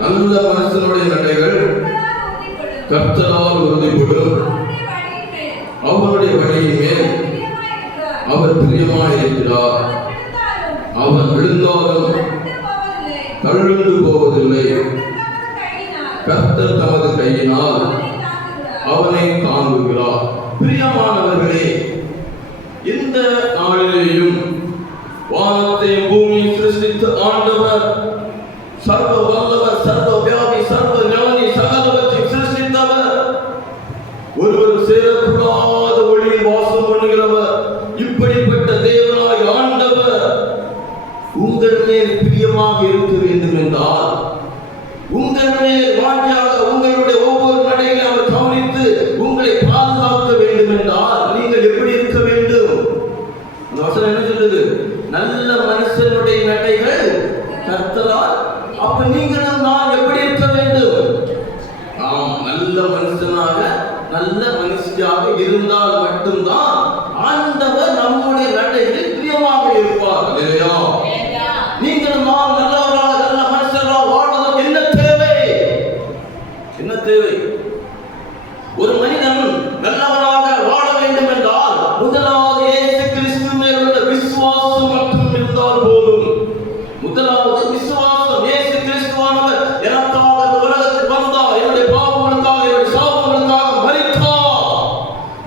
நல்ல மனுஷனுடைய நடைகள் கர்த்தரால் உறுதிப்படும். அவனுடைய வழியின் மேல் அவர் பிரியமாயிருக்கிறார். அவன் விழுந்தாலும் தழுந்து போவதில்லை. கர்த்தர் தமது கையினால் அவனை தாங்குகிறார். பிரியமானவர்களே, இந்த நாளிலேயும் வானத்தை பூமி சிருஷ்டித்த ஆண்டவர், சர்வ வல்லவர், சர்வ வியாபி, சர்வ ஞானி, சகலவற்றை சிருஷ்டித்தவர், ஒருவர் சேரக்கூடாத ஒளியில் வாசம் பண்ணுகிறவர், இப்படிப்பட்ட தேவனாய் ஆண்டவர் உங்கள் மேல் பிரியமாக இருக்க வேண்டும் என்றால், உங்கள் மேல் வாஞ்சியாக உங்களுடைய ஒவ்வொரு நடைகளை அவர் கவனித்து உங்களை பாதுகாக்க வேண்டும் என்றால் நீங்கள் எப்படி இருக்க வேண்டும்? அந்த வசனம் என்ன சொல்லுது? நல்ல மனுஷனுடைய நடைகள் கர்த்தரால். அப்ப நீங்களும் நான் எப்படி இருக்க வேண்டும்? நல்ல மனுஷனாக, நல்ல மனுஷியாக இருந்தால் மட்டும்தான் ஆண்டவர் நம்முடைய நடைகளில் பிரியமாக இருப்பார். இல்லையா? நீங்களும் நான் நல்லவராக, நல்ல மனுஷராக வாழ்வதற்கு என்ன தேவை? என்ன தேவை? ஒரு மனிதன் நல்லவராக வாழ வேண்டும் என்றால் முதலாவது இயேசு கிறிஸ்து மேல் உள்ள விசுவாசம் மட்டும் இருந்தால் போதும். முதலாவது விசுவாசம். இயேசு கிறிஸ்துவானவர் எனக்காக இந்த உலகத்தில் வந்தார், என்னுடைய பாவங்களுக்காக, என்னுடைய சாபங்களுக்காக மரித்தார்,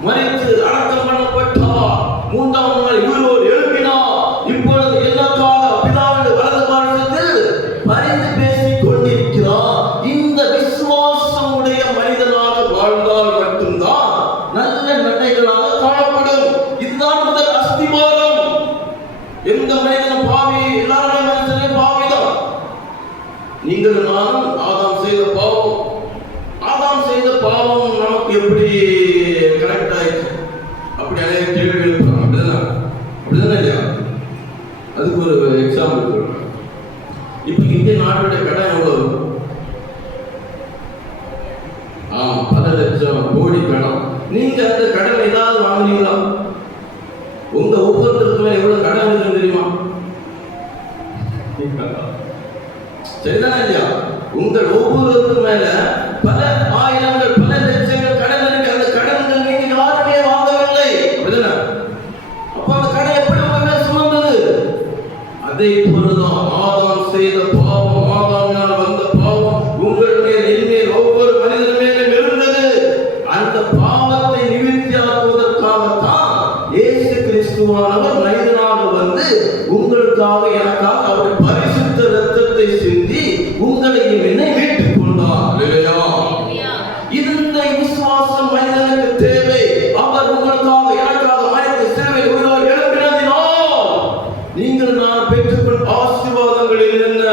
மரித்து அடக்கம் பண்ணப்பட்டார், மூன்றாம் நாள் உயிரோடு எழுப்பினார். இப்பொழுது எனக்காக பிதாவுடைய வலது பாரசத்தில் பரிந்து பேசிக் கொண்டிருக்கிறார். இந்த விசுவாசம் உடைய மனிதனாக வாழ்ந்தால் மட்டும்தான் நல்ல நடைகளாக காணப்படும். இதுதான் முதல் அஸ்திவாரம். எந்த மனிதனும் பாவி, எல்லாருடைய மனுஷனே பாவிதான். நீங்கள் நானும் ஆதாம் செய்த பாவம், ஆதாம் செய்த பாவம் நமக்கு எப்படி கனெக்ட் ஆயிடுச்சு? அப்படி அநேக கேள்வி எழுப்புறாங்க. அப்படிதானே இல்லையா? அதுக்கு ஒரு எக்ஸாம்பிள் சொல்றேன். இப்ப இந்திய நாட்டுடைய கடன் எவ்வளவு? பல லட்சம் கோடி கடன். நீங்க அந்த கடன் ஏதாவது வாங்குனீங்களா? உங்க ஒவ்வொருத்தருக்கு மேல எவ்வளவு கடன் இருக்குன்னு தெரியுமா? சரிதானே இல்லையா? உங்கள் ஒவ்வொருவருக்கு மேல பல ஆயிரங்கள், பல லட்சங்கள் கடன் இருக்கு. அந்த கடன்கள் நீங்க யாருமே வாங்கவில்லை. அப்படிதானே? அப்ப அந்த கடன் எப்படி உங்க மேல சுமந்தது? அதே போலதான் ஆதாம் செய்த பாவம், ஆதாமினால் வந்த பாவம் உங்களுடைய எண்ணில் ஒவ்வொரு மனிதன் மேலும் இருந்தது. அந்த பாவத்தை நிவர்த்தியாக்குவதற்காகத்தான் இயேசு கிறிஸ்துவானவர் மனிதனாக வந்து உங்களுக்காக, எனக்காக அவருடைய பரிசுத்த இரத்தத்தை சிந்தி உங்களையும் என்னை மீட்டுக் கொண்டார். இல்லையா? இந்த விசுவாசம் மனிதனுக்கு தேவை. அவர் உங்களுக்காக, எனக்காக மனித சிலுவையில் உயிரோடு எழுப்பினதினால் நீங்கள் நான் பெற்றுக்கொண்ட ஆசீர்வாதங்கள் என்ன?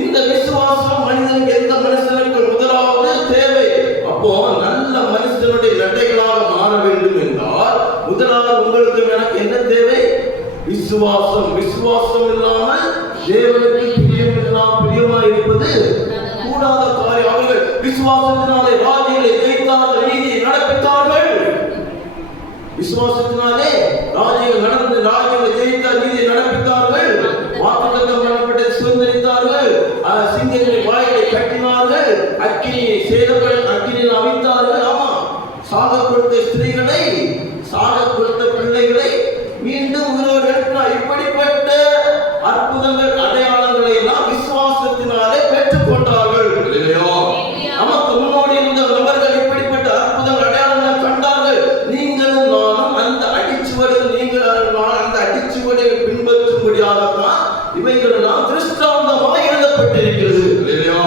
இந்த விசுவாசம் மனிதனுக்கு, எந்த மனுஷனுக்கு முதலாவது தேவை. அப்போ நல்ல மனுஷனுடைய நடைகளாக மாற வேண்டும் என்றால் முதலாவது உங்களுக்கு எனக்கு என்ன தேவை? விசுவாசம். விசுவாசம் இல்லாமல் தேவனுக்கு பிரியமாய் இருப்பது கூடாத காரியம். அவர்கள் விசுவாசத்தினாலே ராஜ்யங்களை ஜெயித்தார்கள், நீதியை நடப்பித்தார்கள். விசுவாசத்தினாலே ராஜ்யங்கள் நடந்து, ராஜ்யங்களை ஜெயித்தார், நீதியை நடப்பித்தார்கள். வாக்குத்தத்தம் பண்ணப்பட்ட சுதந்திரித்தார்கள். சிங்கங்களின் வாய்களை கட்டினார்கள். அக்கினியை சேதங்கள், அக்கினியில் அவித்தார்கள். ஆமா, சாக கொடுத்த ஸ்திரீகளை, சாக கொடுத்த பிள்ளைகளை மீண்டும் உயிரோடு எழுப்பினார். இப்படிப்பட்ட அற்புதங்கள், அடையாளங்களை எல்லாம் விசுவாசத்தினாலே பெற்றுக் கொண்டார்கள். இல்லையா? நமக்கு முன்னோடி இருந்த நபர்கள் இப்படிப்பட்ட அற்புதங்கள், அடையாளங்களை கண்டார்கள். நீங்களும் நானும் அந்த அடிச்சுவடில், நீங்கள் அந்த அடிச்சுவடை பின்பற்றும்படியாகத்தான் இவைகள் எல்லாம் திருஷ்டாந்தமாக எழுதப்பட்டிருக்கிறது. இல்லையா?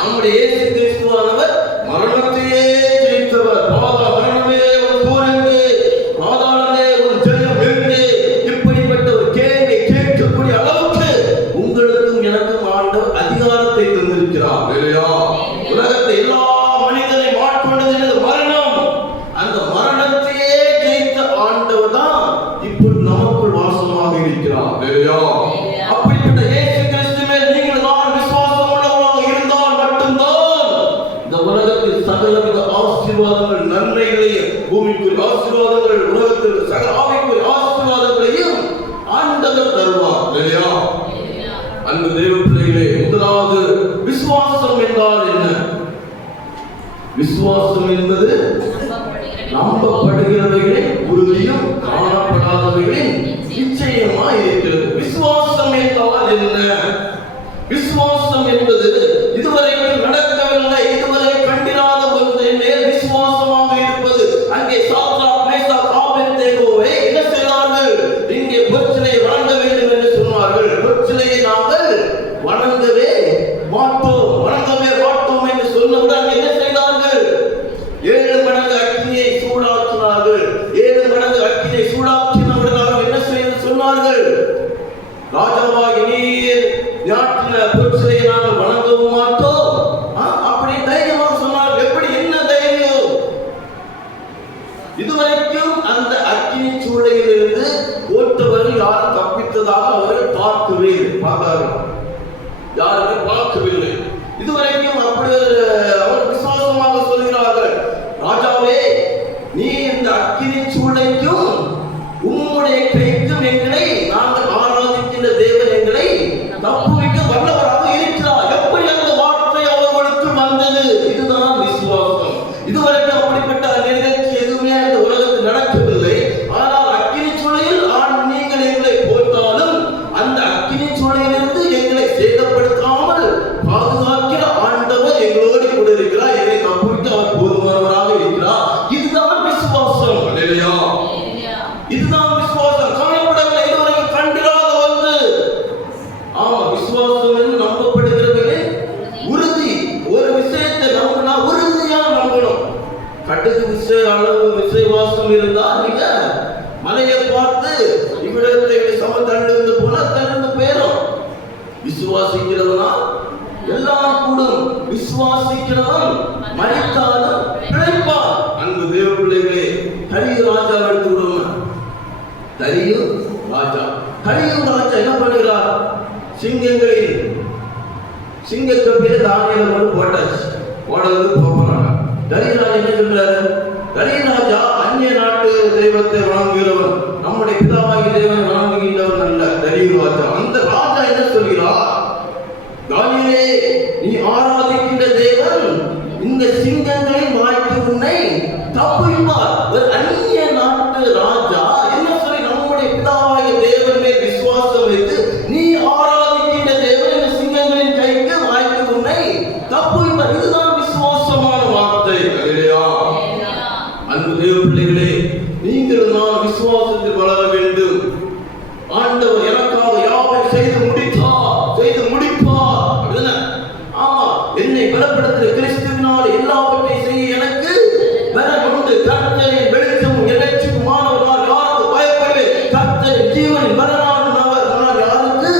நம்முடைய இயேசு கிறிஸ்துவானவர் மரணத்தையே ஜெயித்தவர். மரணமே ஒரு போரெங்கே, பாதாளமே ஒரு ஜெயம் எங்கே, இப்படிப்பட்ட ஒரு கேள்வியை கேட்கக்கூடிய அளவுக்கு உங்களுக்கும் எனக்கும் ஆண்டவர் அதிகாரத்தை தந்திருக்கிறார். இல்லையா? உலகத்தை எல்லா மனிதனை மாட்கொண்டது மரணம். அந்த மரணத்தையே ஜெயித்த ஆண்டவர் தான் இப்போது நமக்குள் வாசமாக இருக்கிறார். இல்லையா? அப்படிப்பட்ட இயேசு கிறிஸ்து மேல் நீங்கள் நான் விசுவாசம் உள்ளவராக இருந்தால் மட்டும்தான் இந்த உலகத்தில் சகலவித ஆசீர்வாதங்கள், நன்மைகளையும், பூமிக்குரிய ஆசீர்வாதங்கள், உலகத்தில் சகல ஆவிக்குரிய ஆசீர்வாதங்களையும் ஆண்டவர் தருவார். இல்லையா? அன்பு தேவ பிள்ளைகளே, முதலாவது விசுவாசம் என்றால் என்ன? விசுவாசம் என்பது நம்பப்படுகிறவைகளின் உறுதியும் காணப்படாதவைகளின் நிச்சயமாய் இருக்கிறது. விசுவாசம் என்றால் என்ன? விசுவாசம் என்பது இதுவரைக்கும் நடக்கவில்லை, இதுவரை கண்டிராத ஒன்றின் மேல் விசுவாசமாக இருப்பது. அங்கே சாத்ராக், மேஷாக், ஆபேத்நேகோவை என்ன செய்தார்கள்? இங்கே பொற்சிலையை வணங்க வேண்டும் என்று சொன்னார்கள். பொற்சிலையை நாங்கள் வணங்கவே மாட்டோம் என்று சொன்னவுடன் என்ன செய்தார்கள்? 7 மடங்கு அக்கினியை சூடாக்கினார்கள். 7 மடங்கு அக்கினியை சூடாக்கினவுடன் அவர்கள் என்ன செய்ய சொன்னார்கள்? ராஜாவாகி நீர் நாட்டின பொற்சிலையை நாங்கள் வணங்கவும் மாட்டோம் அப்படி தைரியமாக சொன்னார்கள். எப்படி, என்ன தைரியம்? இதுவரைக்கும் அந்த அக்கினி சூளையிலிருந்து ஓட்டவர்கள் யாரும் தப்பித்ததாக அவர்கள் யாருமே பார்க்கவில்லை. இதுவரைக்கும் அப்படி அவர் விசுவாசமாக சொல்கிறார்கள், ராஜாவே நீ இந்த அக்கினி சூளைக்கும் உம்முடைய கைக்கும் எங்களை, நாங்கள் ஆராதிக்கின்ற தேவன் எங்களை தப்புவிக்க வல்லவராக இருக்கிறார். எப்படி அந்த வார்த்தை அவர்களுக்கு வந்தது? இதுதான் விசுவாசம். இதுவரைக்கும் அப்படிப்பட்ட நிகழ்ச்சி எதுவுமே இந்த உலகத்தில் நடக்கவில்லை. ஆனால் அக்கினி சூளையில் நீங்கள் எங்களை போட்டாலும் அந்த அக்கினி சூளையிலிருந்து எங்களை சேதப்படுத்தாமல் பாதுகாக்கிற ஆண்டவர் எங்களோடு கூட இருக்கிறார். எங்களை தப்புவிக்க அவர் போதுமானவராக இருக்கிறார். இதுதான் விசுவாசம். இல்லையா? இதுதான் விசுவாசம். காணப்படவில்லை, இதுவரைக்கும் கண்டிராத ஒன்று. ஆமா, விசுவாசம் என்று நம்பப்படுகிறவர்களே உறுதி. ஒரு விஷயத்தை நம்பினா உறுதியா நம்பணும். கட்டுக்கு விசுவாசம் இருந்தா நீங்க மலையை பார்த்து இவ்விடத்தை சம தண்டு போனா தண்டு பேரும். விசுவாசிக்கிறவனா எல்லாம் கூடும், விசுவாசிக்கிறவன் மரித்தாலும் பிழைப்பான். அன்பு தேவ பிள்ளைகளே, கலியுக ராஜா எடுத்து விடுவோம். கலியுக ராஜா என்ன பண்ணுகிறார்? சிங்கக்கப்பில தானியேல் கொண்டு போட்டாச்சு, போடுறது போறாங்க. கலிராஜா என்ன சொல்றாரு? கலிராஜா அந்நிய நாட்டு தெய்வத்தை வணங்குகிறவன், நம்முடைய பிதாவாகி தேவனை வணங்குகின்றவன் அல்ல கலிராஜா. அந்த ராஜா என்ன சொல்கிறார்? தானியேலே, நீ ஆராதிக்கின்ற தேவன் இந்த சிங்கங்களின் வாய்க்கு உன்னை தப்புவிப்பார். ஒரு அந்நிய நாட்டு ராஜா என்ன சொல்லி நம்முடைய பிதாவாகிய தேவன் மேல் விசுவாசம் வைத்து நீ ஆராதிக்கின்ற தேவன் இந்த சிங்கங்களின் கைக்கு வாய்க்கு உன்னை தப்புவிப்பார். இதுதான் விசுவாசமான வார்த்தை. இல்லையா? அன்பு தேவ பிள்ளைகளே, நீங்கள் நான் விசுவாசத்தில் வளர வேண்டும். ஆண்டவர் எனக்காக யாவை செய்து முடிப்பார். ஆமா, என்னை பலப்படுத்துகிற கிறிஸ்துவினால் எல்லாவற்றையும் செய்ய எனக்கு பலம் உண்டு. கர்த்தரின் வெளிச்சமும் இறைச்சியுமானவர், யாருக்கு பயப்படுவேன்? கர்த்தரின் ஜீவனின் பலனானவர், நான் யாருக்கு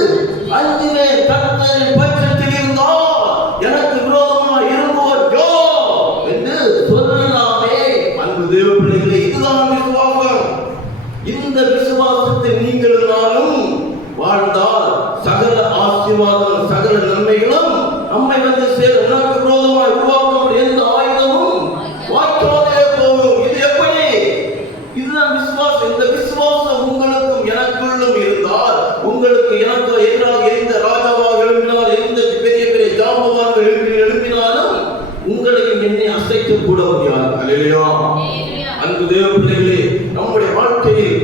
அஞ்சுவேன்? கர்த்தரின் பட்சத்தில் இருந்தால் எனக்கு விரோதமாக இருந்தவர் யார் என்று சொல்லலாமே. அன்பு தேவ பிள்ளைகளே, இதுதான் விசுவாசம். இந்த விசுவாசத்தை நீங்களும் நானும் வாழ்ந்தால் சகல ஆசீர்வாதம், சகல நன்மைகளும் நம்மை வந்து சேரும். எனக்கு விரோதமாய் உருவாக்கும் எந்த ஆயுதமும் வாய்க்காதே போகும். இது எப்படி? இதுதான் விசுவாசம். இந்த விசுவாசம் உங்களுக்கும் எனக்குள்ளும் இருந்தால், உங்களுக்கு எனக்கு எதிராக எந்த ராஜாவாக எழுப்பினால், எந்த பெரிய பெரிய ஜாம்பவாக எழுப்பினாலும் உங்களையும் என்னை அசைக்க கூட முடியாது. அல்லேலூயா. அன்பு தேவ பிள்ளைகளே, நம்முடைய வாழ்க்கையில்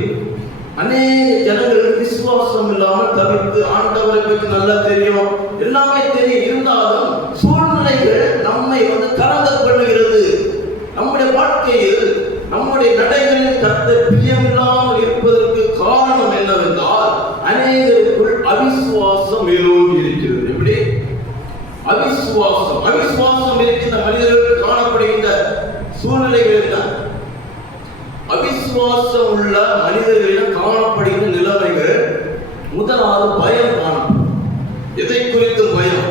அநேக ஜனங்களுக்கு விசுவாசம் இல்லாமல் தவிர்த்து, ஆண்டவரை பற்றி நல்லா தெரியும், எல்லாமே தெரியும், இருந்தாலும் சூழ்நிலைகள் நம்மை வந்து கலங்க பண்ணுகிறது. நம்முடைய வாழ்க்கையில் நம்முடைய நடைகளில் கர்த்தர் பிரியமில்லாமல் இருப்பதற்கு காரணம் என்னவென்றால், அநேகருக்குள் அவிசுவாசம் மேலோங்கி இருக்கிறது. எப்படி? அவிசுவாசம் இருக்கின்ற மனிதர்கள் காணப்படுகின்ற சூழ்நிலைகள் என்ன? அவிசுவாசம் உள்ள மனிதர்களிடம் காணப்படுகின்ற நிலைமைகள், முதலாவது பயம் காணப்படும். எதை குறித்து பயம்?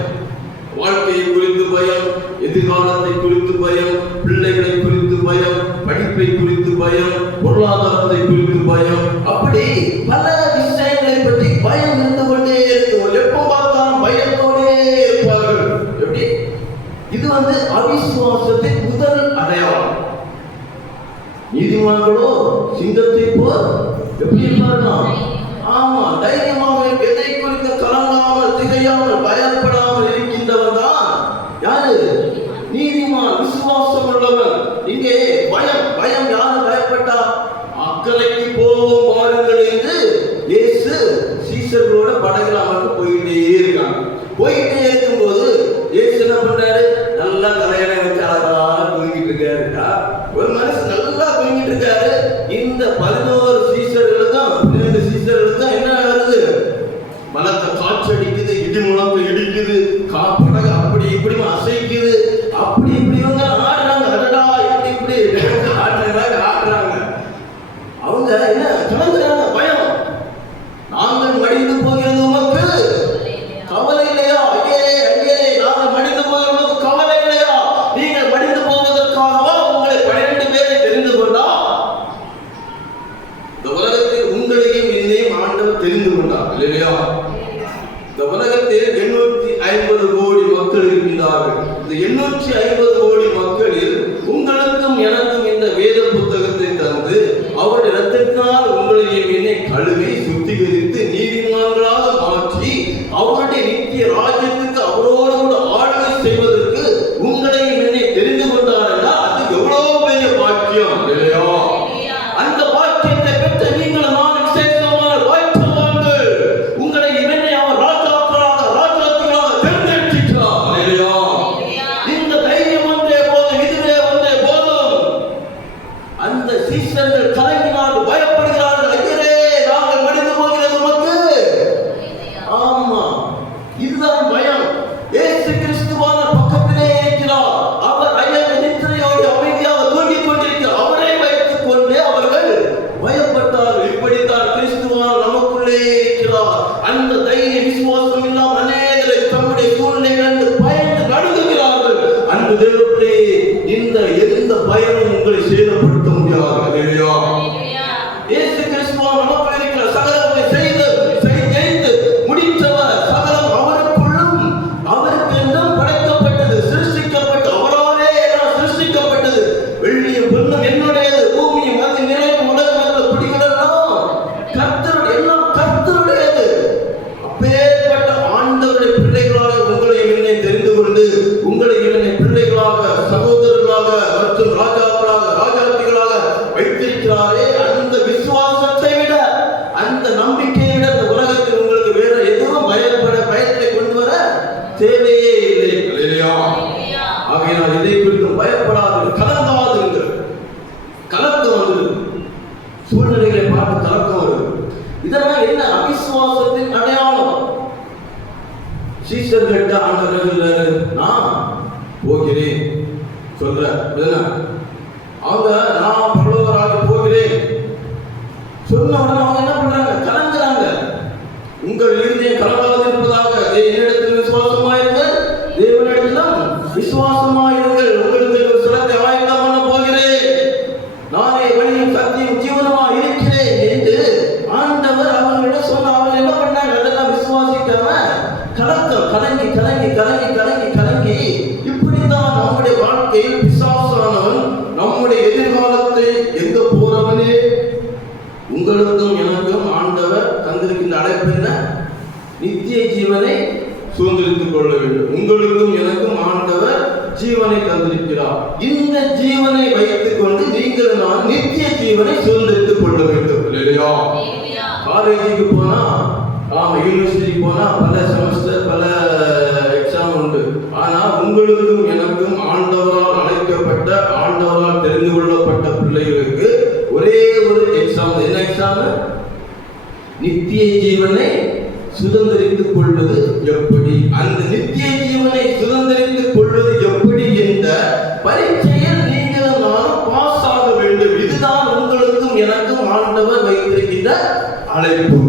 வாழ்க்கையை குறித்து பயம், எதிர்காலத்தை குறித்து பயம், பிள்ளைகளை குறித்து பயம், படிப்பை குறித்து பயம், பொருளாதாரத்தை குறித்து பயம், அப்படி பல விஷயங்களை பற்றி பயம் இருந்து கொண்டே இருக்கும். எப்போ பார்த்தாலும் பயத்தோடே இருப்பார்கள். எப்படி? இது வந்து அவிசுவாசத்தின் முதல் அடையாளம். நீதிமான்களோ சிங்கத்தை போல் எப்படி இருப்பார்கள்? ஆமா, தைரியமாக, எதை குறித்து கலங்காமல், திகையாமல், பயப்படாமல் இருக்கின்றவன் தான் யாரு? நீதிமான், விசுவாசம் உள்ளவன். இங்கே பயம் பயம் யாரு பயப்பட்டா? அக்கறைக்கு போவோம் வாருங்கள் என்று இயேசு சீசர்களோட படகுல அமர்ந்து போயிட்டே இருக்காங்க. போயிட்டே இருக்கும்போது இயேசு என்ன பண்றாரு? நல்லா கரையான வச்சு அழகா தூங்கிட்டு இருக்காரு. ஒரு மனுஷன் நல்லா தூங்கிட்டு இருக்காரு. இந்த 11 சீசர்களுக்கும் 12 சீசர்களுக்கும் என்ன வருது? பலத்த காற்று அடிக்குது, இடி முழங்க இடிக்குது, படகு அப்படி இப்படி அசைக்குது, அப்படி இப்படி இவங்க ஆடுறாங்க. அடடா இப்படி இப்படி ஆடுறாங்க. அவங்க என்ன கலந்துறாங்க? பயம். நாங்கள் மடிந்து போகிறது உமக்கு கவலை இல்லையா? ஐயே ஐயே, நாங்கள் மடிந்து போகிறது உமக்கு கவலை இல்லையா? நீங்கள் மடிந்து போவதற்காகவா உங்களை 12 பேரை தெரிந்து கொண்டா? இந்த உலகத்தில் உங்களையும் என்னையும் ஆண்டவர் தெரிந்து கொண்டார் இல்லையா? இந்த உலகத்தில் 850 கோடி மக்கள் இருக்கிறார்கள். இந்த 850 கோடி மக்களில் உங்களுக்கும் எனக்கும் இந்த வேத புத்தகத்தை தந்து அவருடைய இரத்தத்தினால் உங்களையும் என்னை கழுவி சுத்திகரித்து நீதிமான்களாக மாற்றி அவருடைய நித்திய ராஜ்யத்துக்கு அவரோடு கூட ஆளுகை செய்வதற்கு உங்களையும் என்னை தெரிந்து கொண்டார்கள். அது எவ்வளவு பெரிய பாக்கியம் இல்லையா? அந்த பாக்கியத்தை பெற்ற நீங்கள் நான் விசேஷமான வாய்ப்புவார்கள். உங்களை இவனை அவர் ராஜாக்களாக ராஜாத்திகளாக தேர்ந்தெடுக்கிறார் இல்லையா? இந்த தைரியம் வந்தே போதும், இதுவே வந்தே போதும். அந்த சீசர்கள் கலங்கினார்கள், பயப்படுகிறார்கள். ஐயரே, நாங்கள் மடிந்து போகிறது உமக்கு. ஆமா, இதுதான் பயம். இயேசு கிறிஸ்துவான பக்கத்திலே இருக்கிறார். அவர் அயர்ந்த நித்திரையோடு அமைதியாக தூங்கிக் கொண்டிருக்கிறார். அவரை வைத்துக் கொண்டே அவர்கள் பயப்பட்டார்கள். இப்படித்தான் கிறிஸ்துவான் நமக்குள்ளே இருக்கிறார். அந்த தைரிய விசுவாசம் இல்லாமல் அநேகரை தம்முடைய சூழ்நிலை கண்டு பயந்து நடுங்குகிறார்கள். அந்த தேவனே, இந்த எந்த பயமும் உங்களை சேதப்படுத்த முடியாது இல்லையா? இயேசு கிறிஸ்துவான் நமக்குள்ளே இருக்கிற சகலத்தை செய்து முடித்தவர். சகலம் அவருக்குள்ளும் அவருக்கென்றும் படைக்கப்பட்டது, சிருஷ்டிக்கப்பட்டு அவராலே எல்லாம் சிருஷ்டிக்கப்பட்டது. வெள்ளியும் பொன்னும் என்னுடையது, பூமியும் அது நிறையும் உலகம் குடிகளெல்லாம் கர்த்தருடைய, எல்லாம் கர்த்தருடையது. அப்பேற்பட்ட ஆண்டவருடைய பிள்ளைகளாக உங்களையும் என்னை தெரிந்து கொண்டு உங்களையும் என்னை பிள்ளைகளாக, சகோதரர்களாக மற்றும் ராஜாக்களாக ராஜாத்திகளாக வைத்திருக்கிறாரே. அந்த விசுவாசத்தை விட, அந்த நம்பிக்கையை விட இந்த உலகத்தில் உங்களுக்கு வேற எதுவும் பயத்தை கொண்டு வர தேவையே இல்லை இல்லையா? ஆகையினால் இதை குறித்து பயப்படாது, கலங்காதிருங்கள். கலக்கம் வந்து சூழ்நிலைகளை பார்த்து கலக்கம் வருது. இதெல்லாம் என்ன? அவிசுவாசத்தின் அடையாளம். சீசர்கள்ட்ட ஆண்டவர் நான் போகிறேன் சொல்ற, அவங்க நான் பரலோகராக போகிறேன் சொன்ன உடனே அவங்க என்ன பண்றாங்க? கலங்குறாங்க. உங்கள் இருதயம் கலங்காதிருப்பதாக என்னிடத்தில் விசுவாசமாயிருங்கள், தேவனிடத்திலும் விசுவாசமாயிருங்கள். உங்களுக்கு ஒரு சிலத்தை ஆயத்தம் பண்ண போகிறேன், நானே வழியும் சத்தியம் ஜீவனமா இருக்கிறேன் என்று ஆண்டவர் அவர்களிடம் சொன்ன. அவங்க என்ன பண்ணாங்க? அதெல்லாம் விசுவாசிக்காம கலக்கம், கலங்கி கலங்கி கலங்கி கலங்கி கலங்கி. இப்படிதான் நம்முடைய வாழ்க்கையில் பிசாசானவன் நம்முடைய எதிர்காலத்தை எங்க போறவனே. உங்களுக்கும் எனக்கும் ஆண்டவர் தந்திருக்கின்ற அழைப்பு என்ன? நித்திய ஜீவனை சுதந்திரித்துக் கொள்ள வேண்டும். உங்களுக்கும் எனக்கும் ஆண்டவர் ஜீவனை தந்திருக்கிறார். இந்த ஜீவனை வைத்துக் கொண்டு நீங்கள் நான் நித்திய ஜீவனை சுதந்திரித்துக் கொள்ள வேண்டும் இல்லையா? காலேஜுக்கு போனா, யூனிவர்சிட்டிக்கு போனா பல செமஸ்டர், பல எக்ஸாம் உண்டு. ஆனா உங்களுக்கும் எனக்கும் ஆண்டவரால் அழைக்கப்பட்ட, ஆண்டவரால் தெரிந்து கொள்ளப்பட்ட பிள்ளைகளுக்கு ஒரே ஒரு எக்ஸாம். என்ன எக்ஸாம்? நித்திய ஜீவனை சுதந்திரித்துக் கொள்வது எப்படி? அந்த நித்திய ஜீவனை சுதந்திரித்துக் கொள்வது எப்படி என்ற பரீட்சையில் நீங்கள் நான் பாஸ் ஆக வேண்டும். இதுதான் உங்களுக்கும் எனக்கும் ஆண்டவர் வைத்திருக்கின்ற அழைப்பு.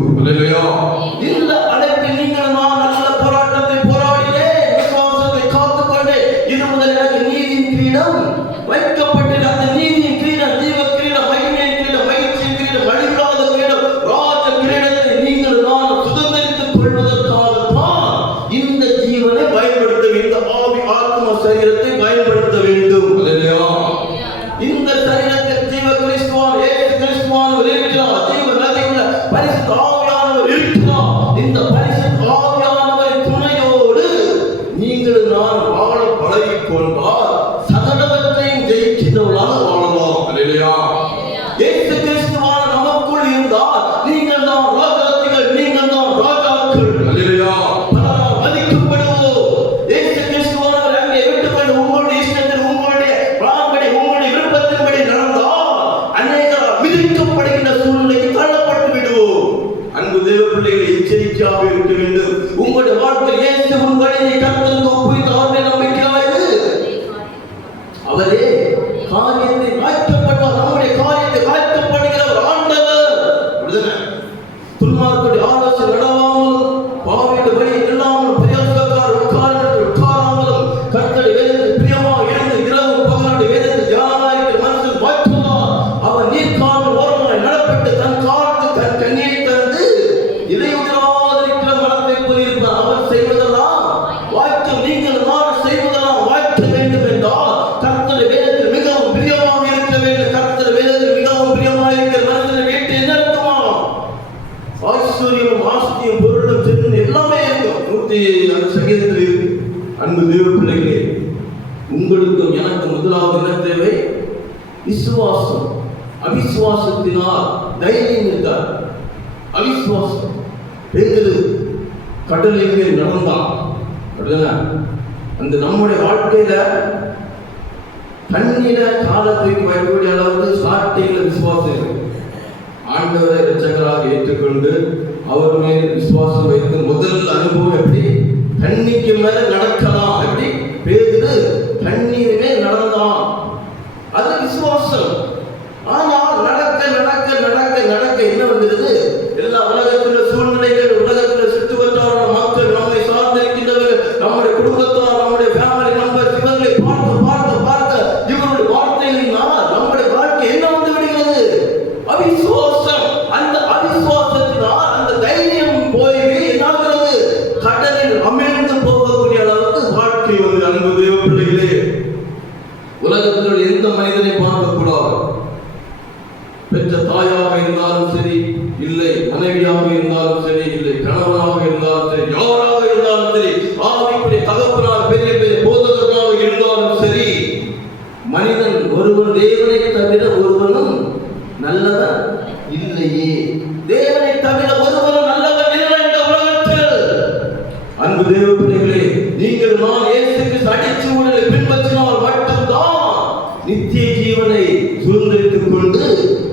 இந்த அழைப்பில் நீங்கள் நான் நல்ல போராட்டத்தை போராடினே, விசுவாசத்தை காத்துக்கொண்டே, இது முதல் எனக்கு நீதியின் கிரீடம் வைக்கப்பட்டது. அந்த நீதியின் கிரீடம், ஜீவ கிரீடம், மகிமையின் கிரீடம், மகிழ்ச்சியின் கிரீடம், அழிவில்லாத கிரீடம், ராஜ கிரீடத்தை நீங்கள் நான் சுதந்திரித்துக் கொள்வதற்காகத்தான் இந்த ஜீவனை பயன்படுத்த வேண்டும். ஆவி ஆத்ம சரீரத்தை பயன்படுத்த வேண்டும். இந்த சரீரத்தில் ஜீவ கிறிஸ்துவான், ஏசு கிறிஸ்துவான் இருக்கிறார். ஜீவ நதியுள்ள பரிசுத்த ஆவியானவர் இருக்கிறார். இந்த பரிசுத்த ஆவியானவரின் துணையோடு கொண்டால் சகலவற்றையும் ஜெயிக்கின்றவர்களாக வாழலாம். அல்லேலூயா. இயேசு கிறிஸ்துவான நமக்குள் இருந்தால் நீங்கள் தான் ராஜாக்கள், நீங்கள் தான் ராஜாக்கள். அல்லேலூயா. பலரால் மதிக்கப்படுவோம். இயேசு கிறிஸ்துவானவர் அங்கே விட்டுக்கொண்டு உங்களுடைய இஷ்டத்தில், உங்களுடைய பிரார்த்தனை, உங்களுடைய விருப்பத்தின்படி நடந்தால் அநேகரால் மிதிக்கப்படுகின்ற சூழ்நிலைக்கு தள்ளப்பட்டு விடுவோம். அன்பு தேவ பிள்ளைகளை எச்சரிக்கையாக இருக்க வேண்டும். உங்களுடைய வாழ்க்கையில் இயேசுவின் வழியை கர்த்தருக்கு ஒப்புவித்து அவரை நம்பிக்கையாயிரு. அவரே காரியத்தை வாய்க்கப்படுவார். நம்முடைய காரியத்தை வாய்க்கப்படுகிறவர் ஆண்டவர். துன்மார்க்கருடைய ஆலோசனை நடவாமலும், பாவியுடைய வழி இல்லாமலும், பிரயாசக்காரர் உட்காராமலும், கர்த்தருடைய வேதத்தில் பிரியமாக இருந்து இரவும் பகலுடைய வேதத்தில் தியானமாயிருக்கிற மனுஷன் வாய்க்குவார். அவர் நீர்க்கால் ஓரமாய் நடப்பட்டு தன் காலத்துக்கு தன் கண்ணீரை தந்து இலையுதிராதிருக்கிற மரத்தை போலிருப்பார். அவர் செய்வதெல்லாம் வாய்க்கும். நீங்கள் நான் செய்வதெல்லாம் வாய்க்க வேண்டும் என்றால் கர்த்தருடைய வேதத்தில் மிகவும் பிரியமாக இருக்க வேண்டும். கர்த்தருடைய வேதத்தில் மிகவும் பிரியமாக இருக்கிற மனுஷனை வீட்டு என்ன இருக்குமா? ஐஸ்வர்யம், ஆஸ்தியும், பொருளும், செல்வம் எல்லாமே இருக்கும். 106 சங்கீதத்தில் இருக்கு. அன்பு தேவ பிள்ளைகளே, உங்களுக்கும் எனக்கு முதலாவது என்ன தேவை? விசுவாசம். அவிசுவாசத்தினால் தைரியம் இருக்கார். அவிசுவாசம். பேதுரு கடலில் மேல் நடந்தான். அந்த நம்முடைய வாழ்க்கையில தண்ணீர காலத்துக்கு வரக்கூடிய அளவுக்கு ஸ்டார்டிங்ல விசுவாசம் இருக்கு. ஆண்டவரை இரட்சகராக ஏற்றுக்கொண்டு அவர் மேல் விசுவாசம் வைத்து முதல் அனுபவம் எப்படி? தண்ணிக்கு மேல நடக்கலாம். எப்படி? பேதுரு தண்ணீர் மேல் நடந்தான். அது விசுவாசம். ஆனால் நடக்க நடக்க நடக்க நடக்க என்ன வந்தது? எல்லா உலகத்தில் சூழ்நிலைகள், உலகத்தில் சுற்றுவட்டார மக்கள், நம்மை சார்ந்திருக்கின்றவர்கள், நம்முடைய குடும்பத்தார், நம்முடைய ஃபேமிலி மெம்பர்ஸ், இவர்களை பார்க்க பார்க்க பார்க்க இவருடைய வார்த்தைகளினால் நம்முடைய வாழ்க்கை என்ன வந்து விடுகிறது? அவிசுவாசம். அந்த அவிசுவாசத்தினால் அந்த தைரியம் போய் என்னாகிறது? கடலில் அமிழ்ந்து போகக்கூடிய அளவுக்கு வாழ்க்கை வந்து. அன்பு தேவ பிள்ளைகளே, உலகத்தில் எந்த மனிதனை பார்க்கக்கூடாது. பெற்ற தாயாக இருந்தாலும் சரி, இல்லை மனைவியாக இருந்தாலும் சரி, இல்லை கணவனாக இருந்தாலும் சரி, யாராக இருந்தாலும் சரி, ஆவிக்குரிய தகப்பனாக, பெரிய பெரிய போதகர்களாக இருந்தாலும் சரி, மனிதன் ஒருவன் தேவனை தவிர ஒருவனும் நல்லவன் இல்லையே. தேவனை தவிர ஒருவனும் நல்லவன் இல்லை இந்த உலகத்தில். அன்பு தேவ பிள்ளைகளே, நீங்கள் நான் இயேசுக்கு அடிச்சு உடலை பின்பற்றினால் மட்டும்தான் நித்திய ஜீவனை சுதந்திரித்துக் கொண்டு